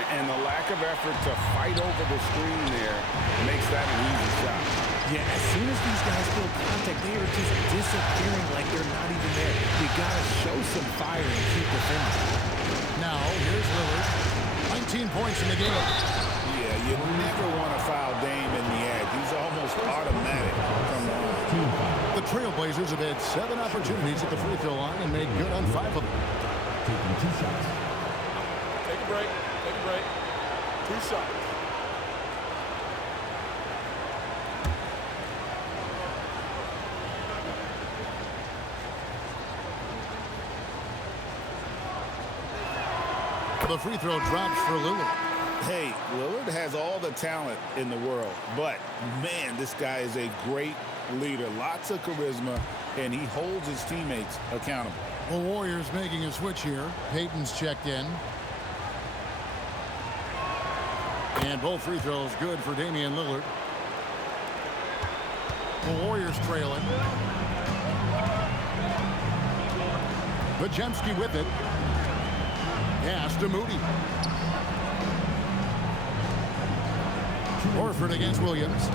And the lack of effort to fight over the screen there makes that an easy shot. Yeah, as soon as these guys feel contact, they are just disappearing like they're not even there. You gotta show some fire and keep defending. Now, here's Lillard. 19 points in the game. Yeah, you never want to foul Dame in the act. He's almost automatic from the line. The Trailblazers have had 7 opportunities at the free throw line and made good on 5 of them. Taking 2 shots. Take a break. 2 shots. The free throw drops for Lillard. Hey, Lillard has all the talent in the world, but, man, this guy is a great leader. Lots of charisma, and he holds his teammates accountable. The Warriors making a switch here. Payton's checked in. And both free throws good for Damian Lillard. The Warriors trailing. Podziemski with it. Pass to Moody. Horford against Williams.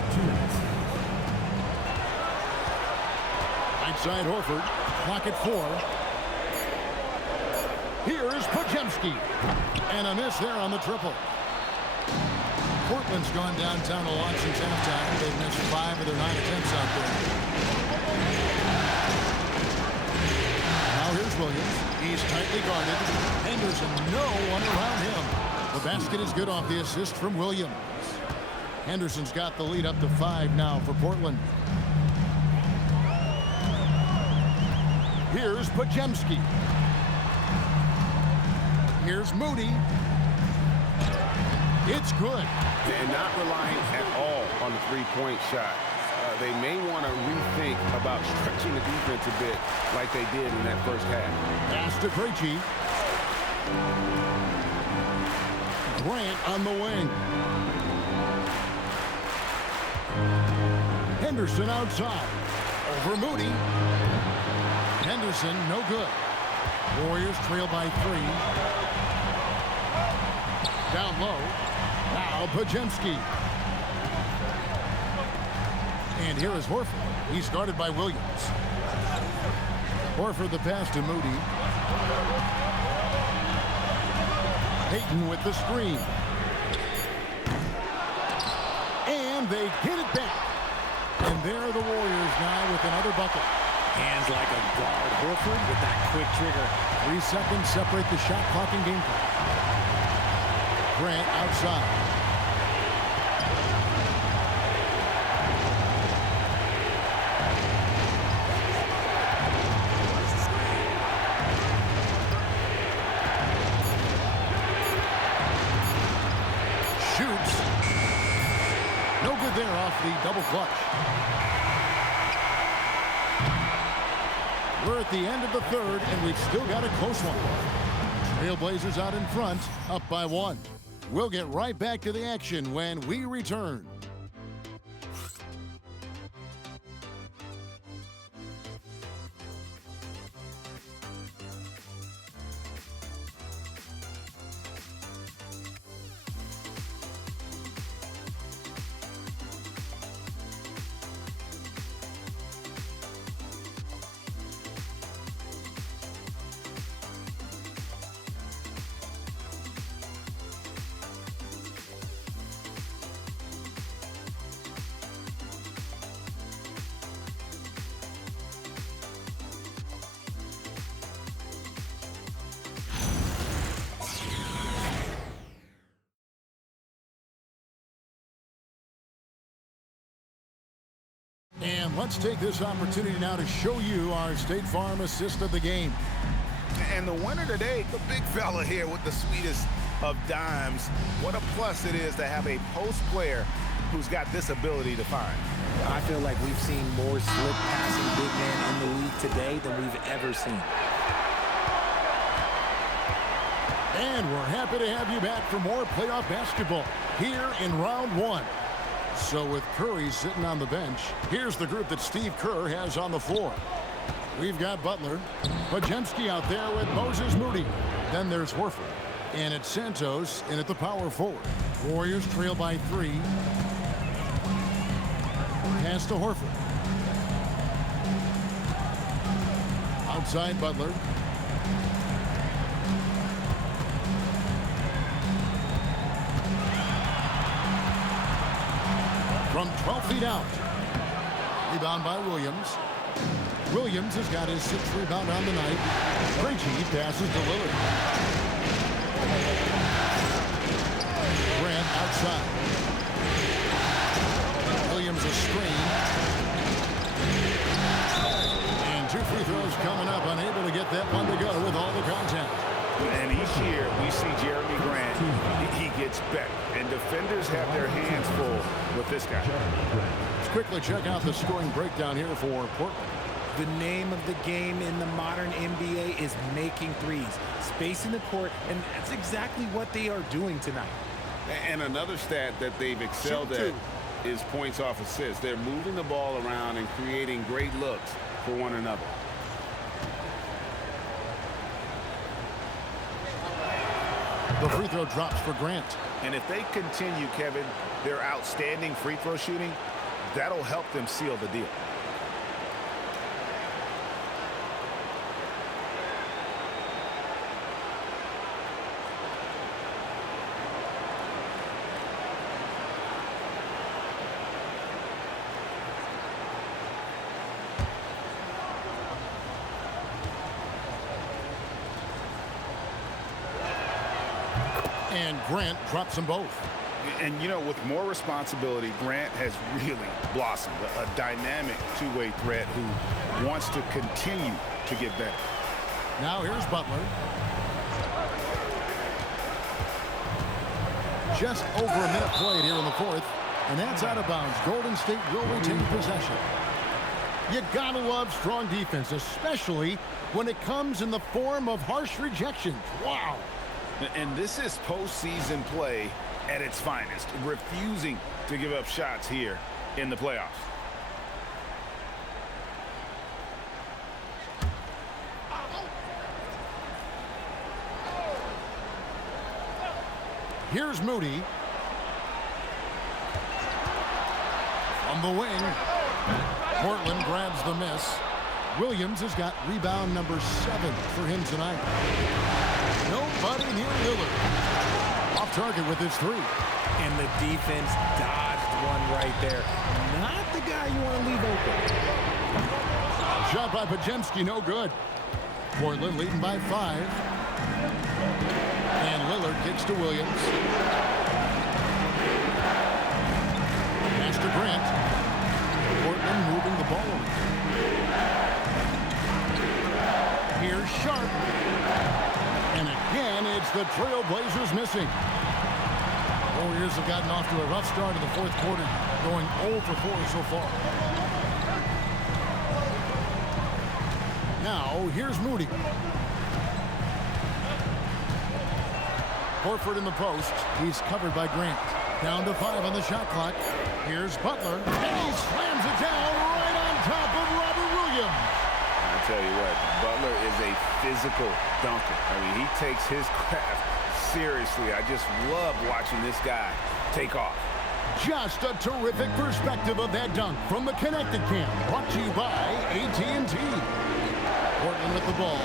Right side Horford. Clock at 4. Here's Podziemski. And a miss there on the triple. Portland's gone downtown a lot since halftime. They've missed 5 of their 9 attempts out there. Now here's Williams. He's tightly guarded. Henderson, no one around him. The basket is good off the assist from Williams. Henderson's got the lead up to 5 now for Portland. Here's Podziemski. Here's Moody. It's good. And not relying at all on the three-point shot. They may want to rethink about stretching the defense a bit like they did in that first half. Pass to Krejci. Grant on the wing. Henderson outside. Over Moody. Henderson, no good. Warriors trail by 3. Down low. Now Podziemski. And here is Horford. He's guarded by Williams. Horford the pass to Moody. Payton with the screen. And they get it back. And there are the Warriors now with another bucket. Hands like a guard. Horford with that quick trigger. 3 seconds separate the shot clock and game clock. Grant outside. Shoots. No good there off the double clutch. We're at the end of the third, and we've still got a close one. Trailblazers out in front, up by 1. We'll get right back to the action when we return. And let's take this opportunity now to show you our State Farm assist of the game. And the winner today, the big fella here with the sweetest of dimes. What a plus it is to have a post player who's got this ability to find. I feel like we've seen more slip passing big men in the league today than we've ever seen. And we're happy to have you back for more playoff basketball here in round 1. So with Curry sitting on the bench, here's the group that Steve Kerr has on the floor. We've got Butler, Podziemski out there with Moses Moody. Then there's Horford. And it's Santos in at the power forward. Warriors trail by 3. Pass to Horford. Outside Butler. From 12 feet out. Rebound by Williams. Williams has got his 6th rebound on the night. Krejci passes to Lillard. Grant outside. Williams a screen. And 2 free throws coming up. Unable to get that one to go with all the contact. And each year we see Jeremy Grant, he gets better. And defenders have their hands full with this guy. Let's quickly check out the scoring breakdown here for Portland. The name of the game in the modern NBA is making threes, spacing the court, and that's exactly what they are doing tonight. And another stat that they've excelled at is points off assists. They're moving the ball around and creating great looks for one another. The free throw drops for Grant. And if they continue, Kevin, their outstanding free throw shooting, that'll help them seal the deal. And Grant drops them both. And, you know, with more responsibility, Grant has really blossomed. A dynamic two-way threat who wants to continue to get better. Now here's Butler. Just over a minute played here in the 4th. And that's out of bounds. Golden State will retain possession. You gotta love strong defense, especially when it comes in the form of harsh rejections. Wow. And this is postseason play at its finest, refusing to give up shots here in the playoffs. Here's Moody. From the wing. Portland grabs the miss. Williams has got rebound number 7 for him tonight. Nobody near Lillard. Off target with his 3. And the defense dodged one right there. Not the guy you want to leave open. shot by Pajemski, no good. Portland leading by 5. And Lillard kicks to Williams. Pass to Grant. Portland moving the ball over. Here's Sharp. And again, it's the Trailblazers missing. Warriors have gotten off to a rough start in the fourth quarter, going 0 for 4 so far. Now, here's Moody. Horford in the post. He's covered by Grant. Down to 5 on the shot clock. Here's Butler. And he slams it down right on top of Robert Williams. I tell you what, Butler is a physical dunker. I mean, he takes his craft seriously. I just love watching this guy take off. Just a terrific perspective of that dunk from the Connected Camp. Brought to you by AT&T. Portland with the ball.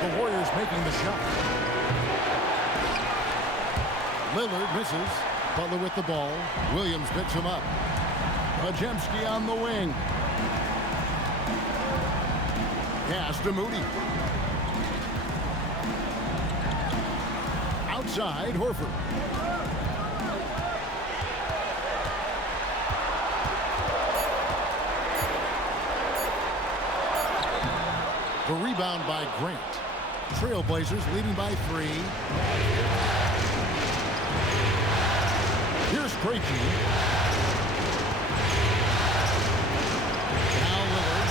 The Warriors making the shot. Lillard misses. Butler with the ball. Williams picks him up. Pajemski on the wing. Pass to Moody. Outside, Horford. The rebound by Grant. Trailblazers leading by 3. Here's Krejci. Now Lillard.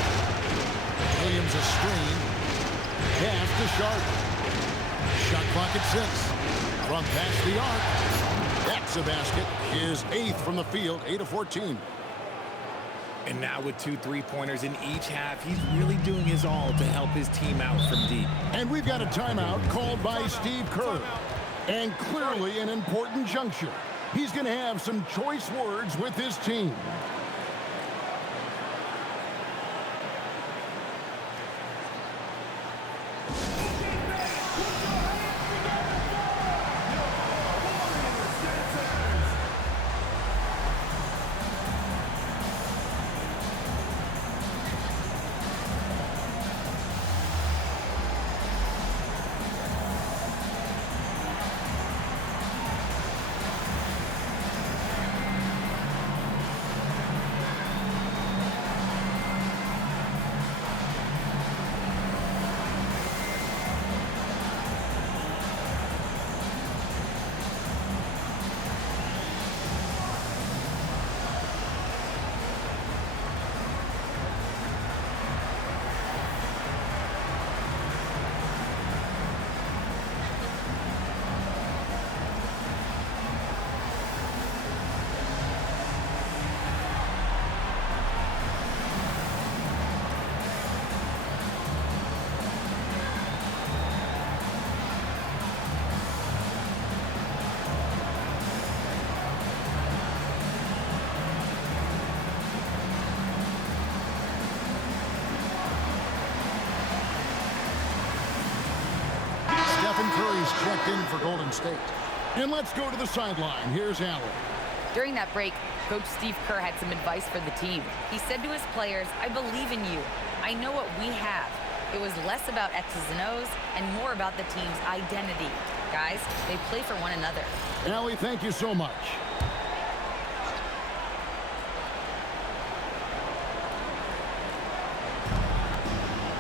Williams a screen. Pass to Sharp. Shot clock at 6. From past the arc. That's a basket. His 8th from the field, 8 of 14. And now with 2 3-pointers in each half, he's really doing his all to help his team out from deep. And we've got a timeout called by Steve Kerr. And clearly an important juncture. He's going to have some choice words with his team. Curry's checked in for Golden State. And let's go to the sideline. Here's Allen. During that break, Coach Steve Kerr had some advice for the team. He said to his players, I believe in you. I know what we have. It was less about X's and O's and more about the team's identity. Guys, they play for one another. Allie, thank you so much.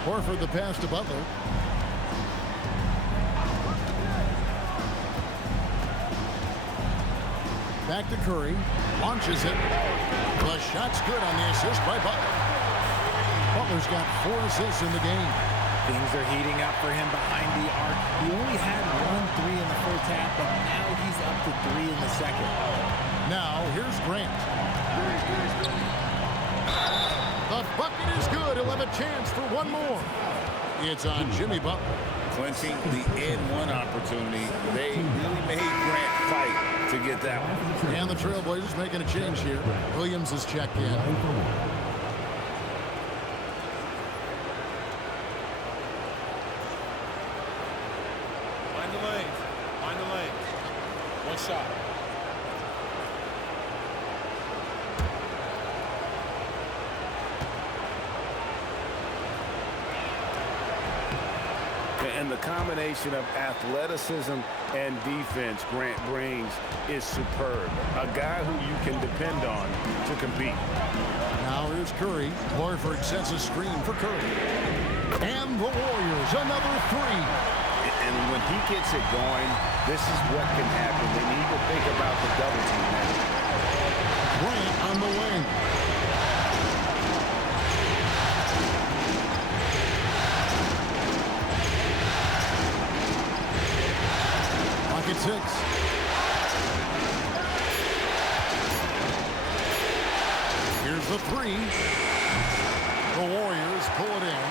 Horford the pass to Butler. Back to Curry. Launches it. The shot's good on the assist by Butler. Butler's got 4 assists in the game. Things are heating up for him behind the arc. He only had 1 3 in the first half, but now he's up to 3 in the second. Now, here's Grant. The bucket is good. He'll have a chance for one more. It's on Jimmy Butler. Clinching the N1 opportunity. They really made Grant fight to get that one. And the Trailblazers making a change here. Williams is checked in. Find the lanes. Find the lanes. One shot. And the combination of athleticism and defense Grant brings is superb. A guy who you can depend on to compete. Now here's Curry. Horford sets a screen for Curry. And the Warriors, another three. And when he gets it going, this is what can happen. They need to think about the double team now. Grant on the wing. Pocket 6. Here's the three. The Warriors pull it in.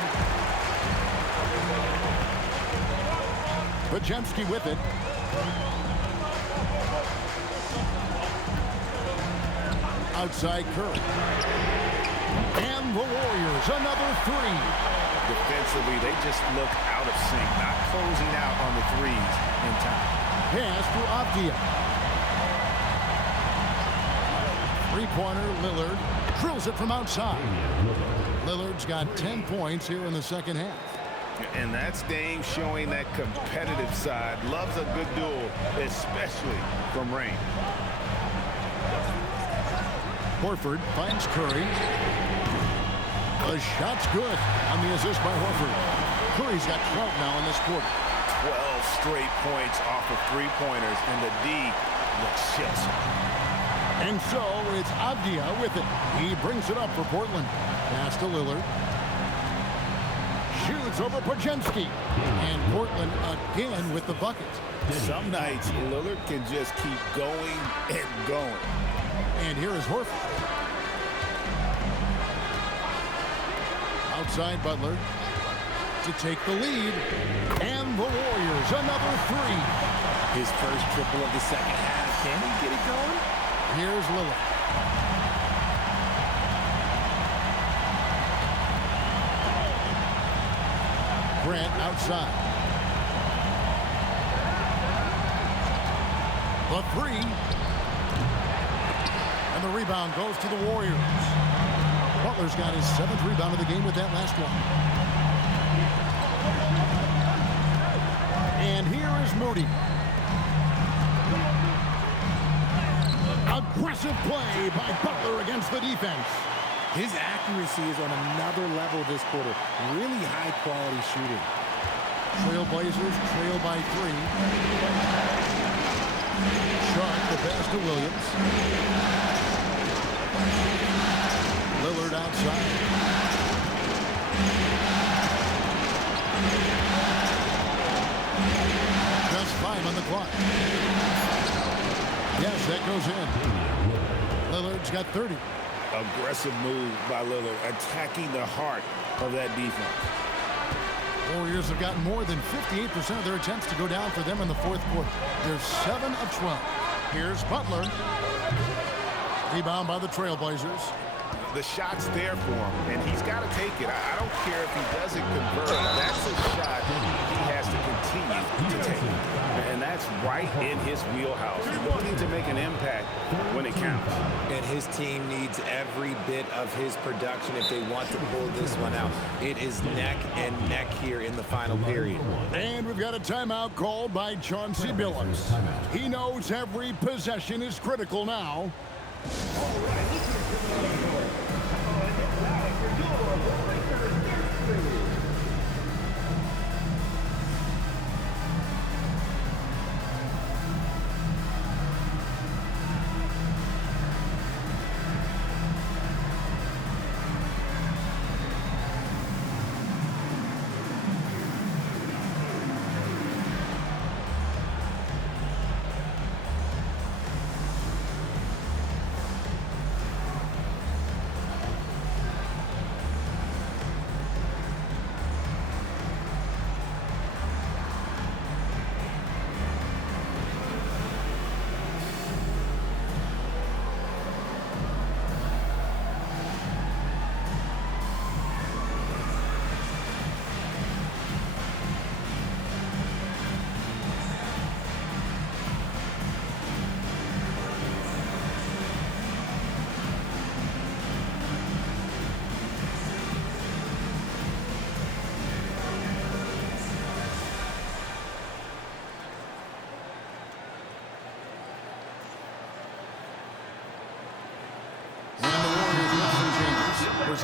Podziemski with it. Outside Curry. And the Warriors, another three. Defensively, they just look out of sync, not closing out on the threes in time. Pass to Avdia. Three-pointer, Lillard drills it from outside. Lillard's got 10 points here in the second half. And that's Dame showing that competitive side. Loves a good duel, especially from range. Horford finds Curry. The shot's good on the assist by Horford. Curry's got 12 now in this quarter. 12 straight points off of three-pointers, and the D looks shit. And so it's Avdia with it. He brings it up for Portland. Pass to Lillard. Shoots over Podziemski. And Portland again with the bucket. Some nights, Lillard can just keep going and going. And here is Horford. Outside Butler to take the lead. And the Warriors, another three. His first triple of the second half. Can he get it going? Here's Lillard. Grant outside. The three. And the rebound goes to the Warriors. Butler's got his 7th rebound of the game with that last one. And here is Moody. Aggressive play by Butler against the defense. His accuracy is on another level this quarter. Really high-quality shooting. Trailblazers trail by 3. Sharp, the pass to Williams. Lillard outside. Just 5 on the clock. Yes, that goes in. Lillard's got 30. Aggressive move by Lillard, attacking the heart of that defense. Warriors have gotten more than 58% of their attempts to go down for them in the fourth quarter. They're 7 of 12. Here's Butler. Rebound by the Trailblazers. The shot's there for him, and he's got to take it. I don't care if he doesn't convert. That's a shot he has to continue to take. And that's right in his wheelhouse. Looking to make an impact when it counts. And his team needs every bit of his production if they want to pull this one out. It is neck and neck here in the final period. And we've got a timeout called by Chauncey Billups. He knows every possession is critical now.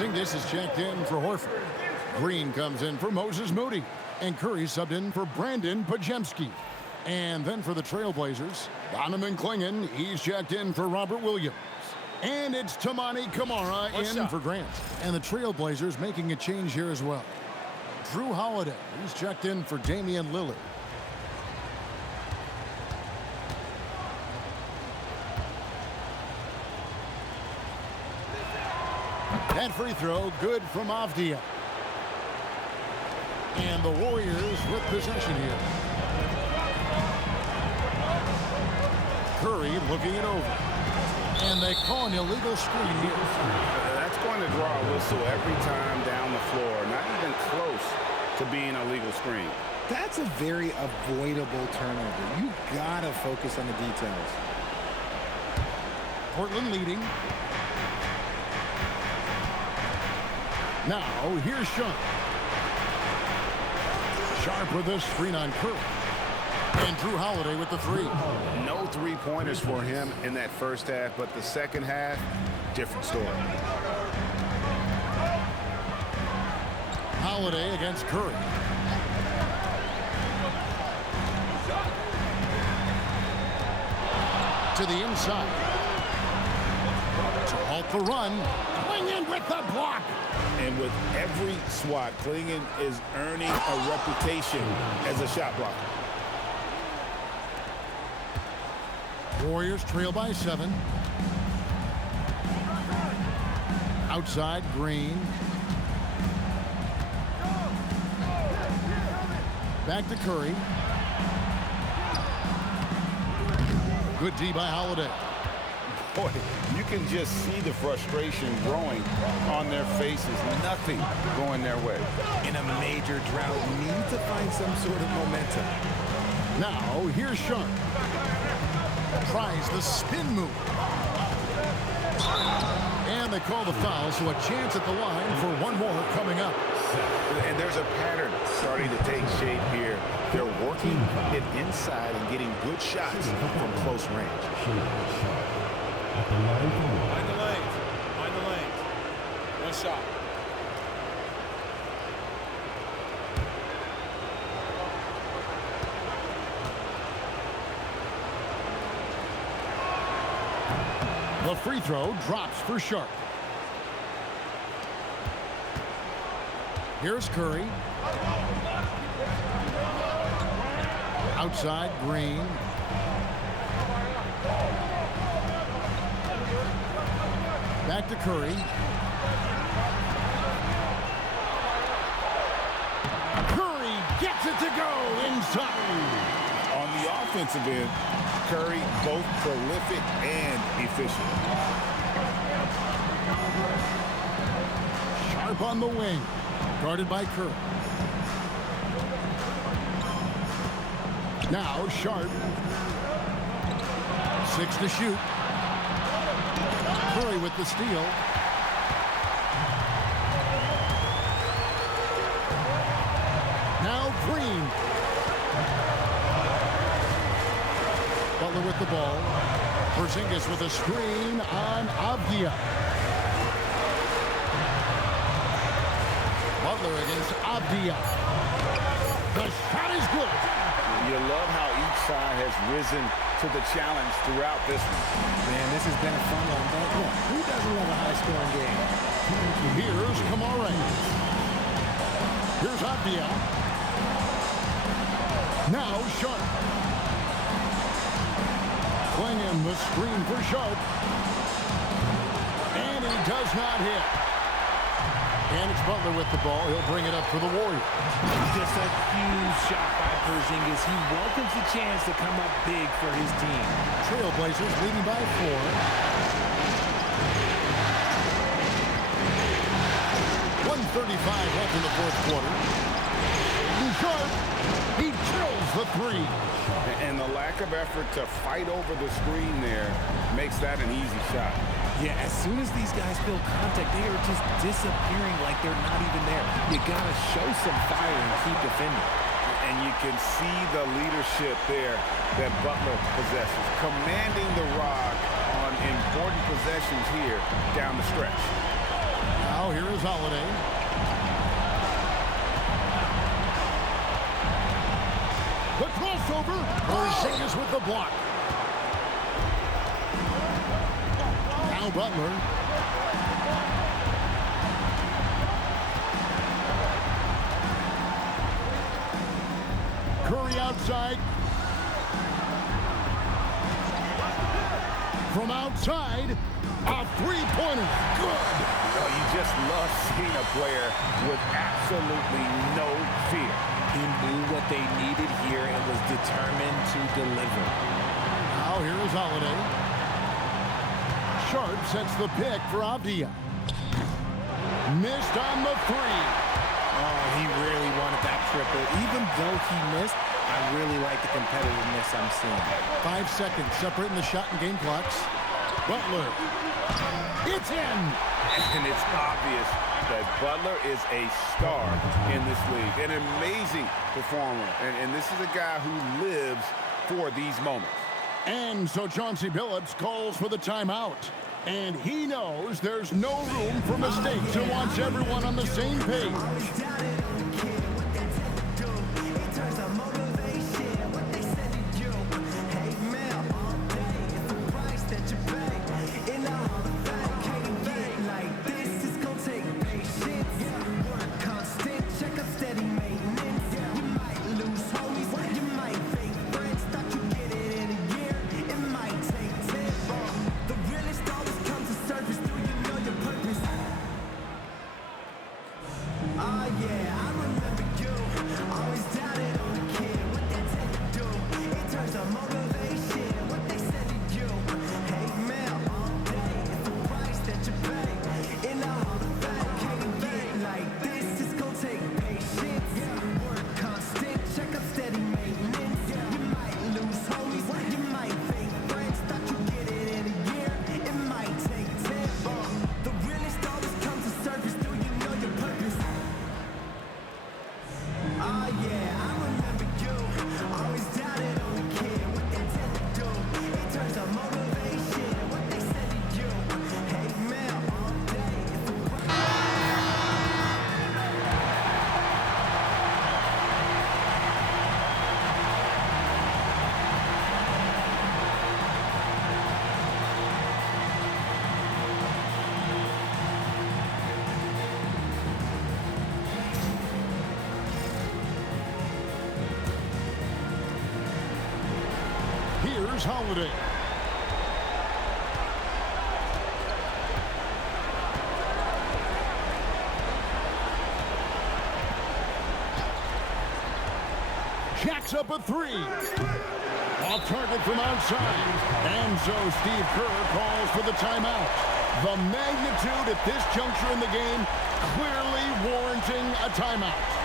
Porzingis is checked in for Horford. Green comes in for Moses Moody. And Curry subbed in for Brandon Pajemski. And then for the Trailblazers, Donovan Clingan, he's checked in for Robert Williams. And it's Tamani Kamara in for Grant. And the Trailblazers making a change here as well. Drew Holiday, he's checked in for Damian Lillard. That free throw, good from Avdia. And the Warriors with possession here. Curry looking it over. And they call an illegal screen here. That's going to draw a whistle every time down the floor. Not even close to being a legal screen. That's a very avoidable turnover. You gotta focus on the details. Portland leading. Now, here's Sean. Sharp with this screen on Curry. And Drew Holiday with the three. No three-pointers for him in that first half, but the second half, different story. Holiday against Curry. To the inside. To halt the run. Clingan with the block. And with every swat, Clingan is earning a reputation as a shot blocker. Warriors trail by 7. Outside, Green. Back to Curry. Good D by Holiday. Boy, you can just see the frustration growing on their faces. Nothing going their way. In a major drought, need to find some sort of momentum. Now, here's Sharp. Tries the spin move. And they call the foul, so a chance at the line for one more coming up. And there's a pattern starting to take shape here. They're working it inside and getting good shots from close range. Mind the lanes. Mind the lanes. One shot. The free throw drops for Sharp. Here's Curry. Outside, Green. Back to Curry. Curry gets it to go inside. On the offensive end, Curry both prolific and efficient. Sharp on the wing. Guarded by Curry. Now Sharp. 6 to shoot. Curry with the steal. Now Green. Butler with the ball. Porzingis with a screen on Avdia. Butler against Avdia. The shot is good. You love how each side has risen to the challenge throughout this one. Man, this has been a fun one. But look, who doesn't love a high-scoring game? Here's Kamara. Here's Avdia. Now Sharp. Clingan the screen for Sharp. And he does not hit. And it's Butler with the ball. He'll bring it up for the Warriors. Just a huge shot by Porzingis. He welcomes the chance to come up big for his team. Trailblazers leading by 4. 1:35 left in the fourth quarter. Sharp, he drills the three. And the lack of effort to fight over the screen there makes that an easy shot. Yeah, as soon as these guys feel contact, they are just disappearing like they're not even there. You gotta show some fire and keep defending. And you can see the leadership there that Butler possesses, commanding the rock on important possessions here down the stretch. Now Now here is Holiday. The crossover. Porzingis with the block. Now Butler. Curry outside. From outside, a three-pointer. Good. Oh, you just love seeing a player with absolutely no fear. He knew what they needed here and was determined to deliver. Now here is Holiday. Sharp sets the pick for Avdia. Missed on the three. Oh, he really wanted that triple. Even though he missed, I really like the competitiveness I'm seeing. 5 seconds separating the shot and game clocks. Butler. It's in. And it's obvious that Butler is a star in this league. An amazing performer. And this is a guy who lives for these moments. And so Chauncey Billups calls for the timeout. And he knows there's no room for mistakes and wants everyone on the same page. Here's Holiday. Jacks up a three. Off target from outside. And so Steve Kerr calls for the timeout. The magnitude at this juncture in the game clearly warranting a timeout.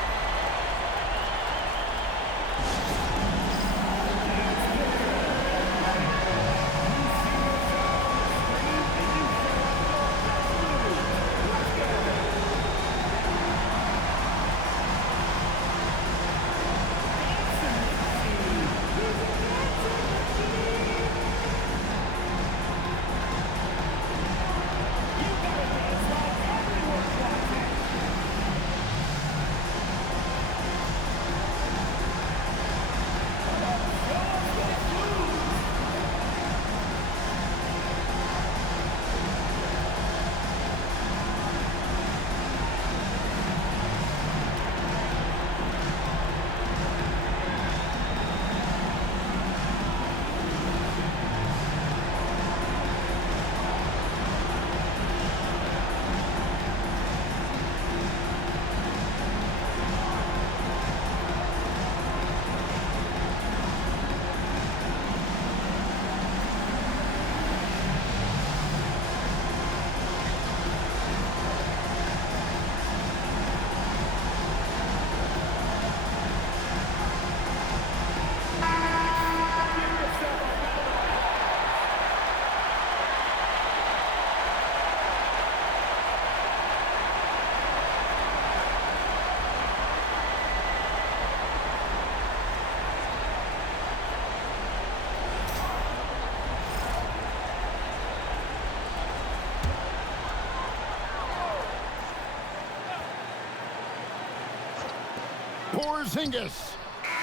Porzingis.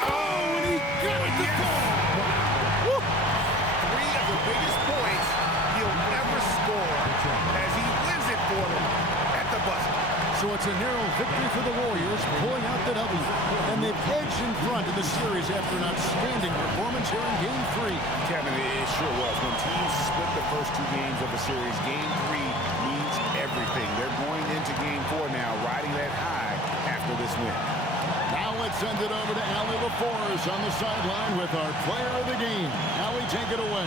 Oh, and he got it to fall. Woo. 3 of the biggest points he'll ever score as he wins it for them at the buzzer. So it's a narrow victory for the Warriors, pulling out the W. And they've edged in front of the series after an outstanding performance here in Game 3. Kevin, it sure was. When teams split the first 2 games of the series, Game 3 means everything. They're going into Game 4 now, riding that high after this win. Now let's send it over to Allie LaForce on the sideline with our player of the game. Allie, take it away.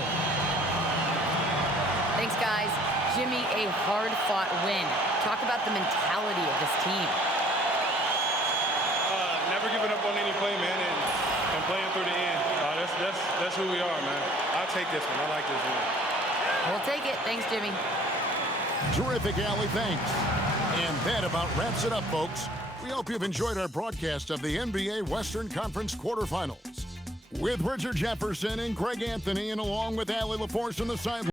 Thanks, guys. Jimmy, a hard-fought win. Talk about the mentality of this team. Never giving up on any play, man, and playing through the end. That's who we are, man. I'll take this one. I like this one. We'll take it. Thanks, Jimmy. Terrific, Allie. Thanks. And that about wraps it up, folks. We hope you've enjoyed our broadcast of the NBA Western Conference Quarterfinals. With Richard Jefferson and Greg Anthony, and along with Allie LaForce on the sideline.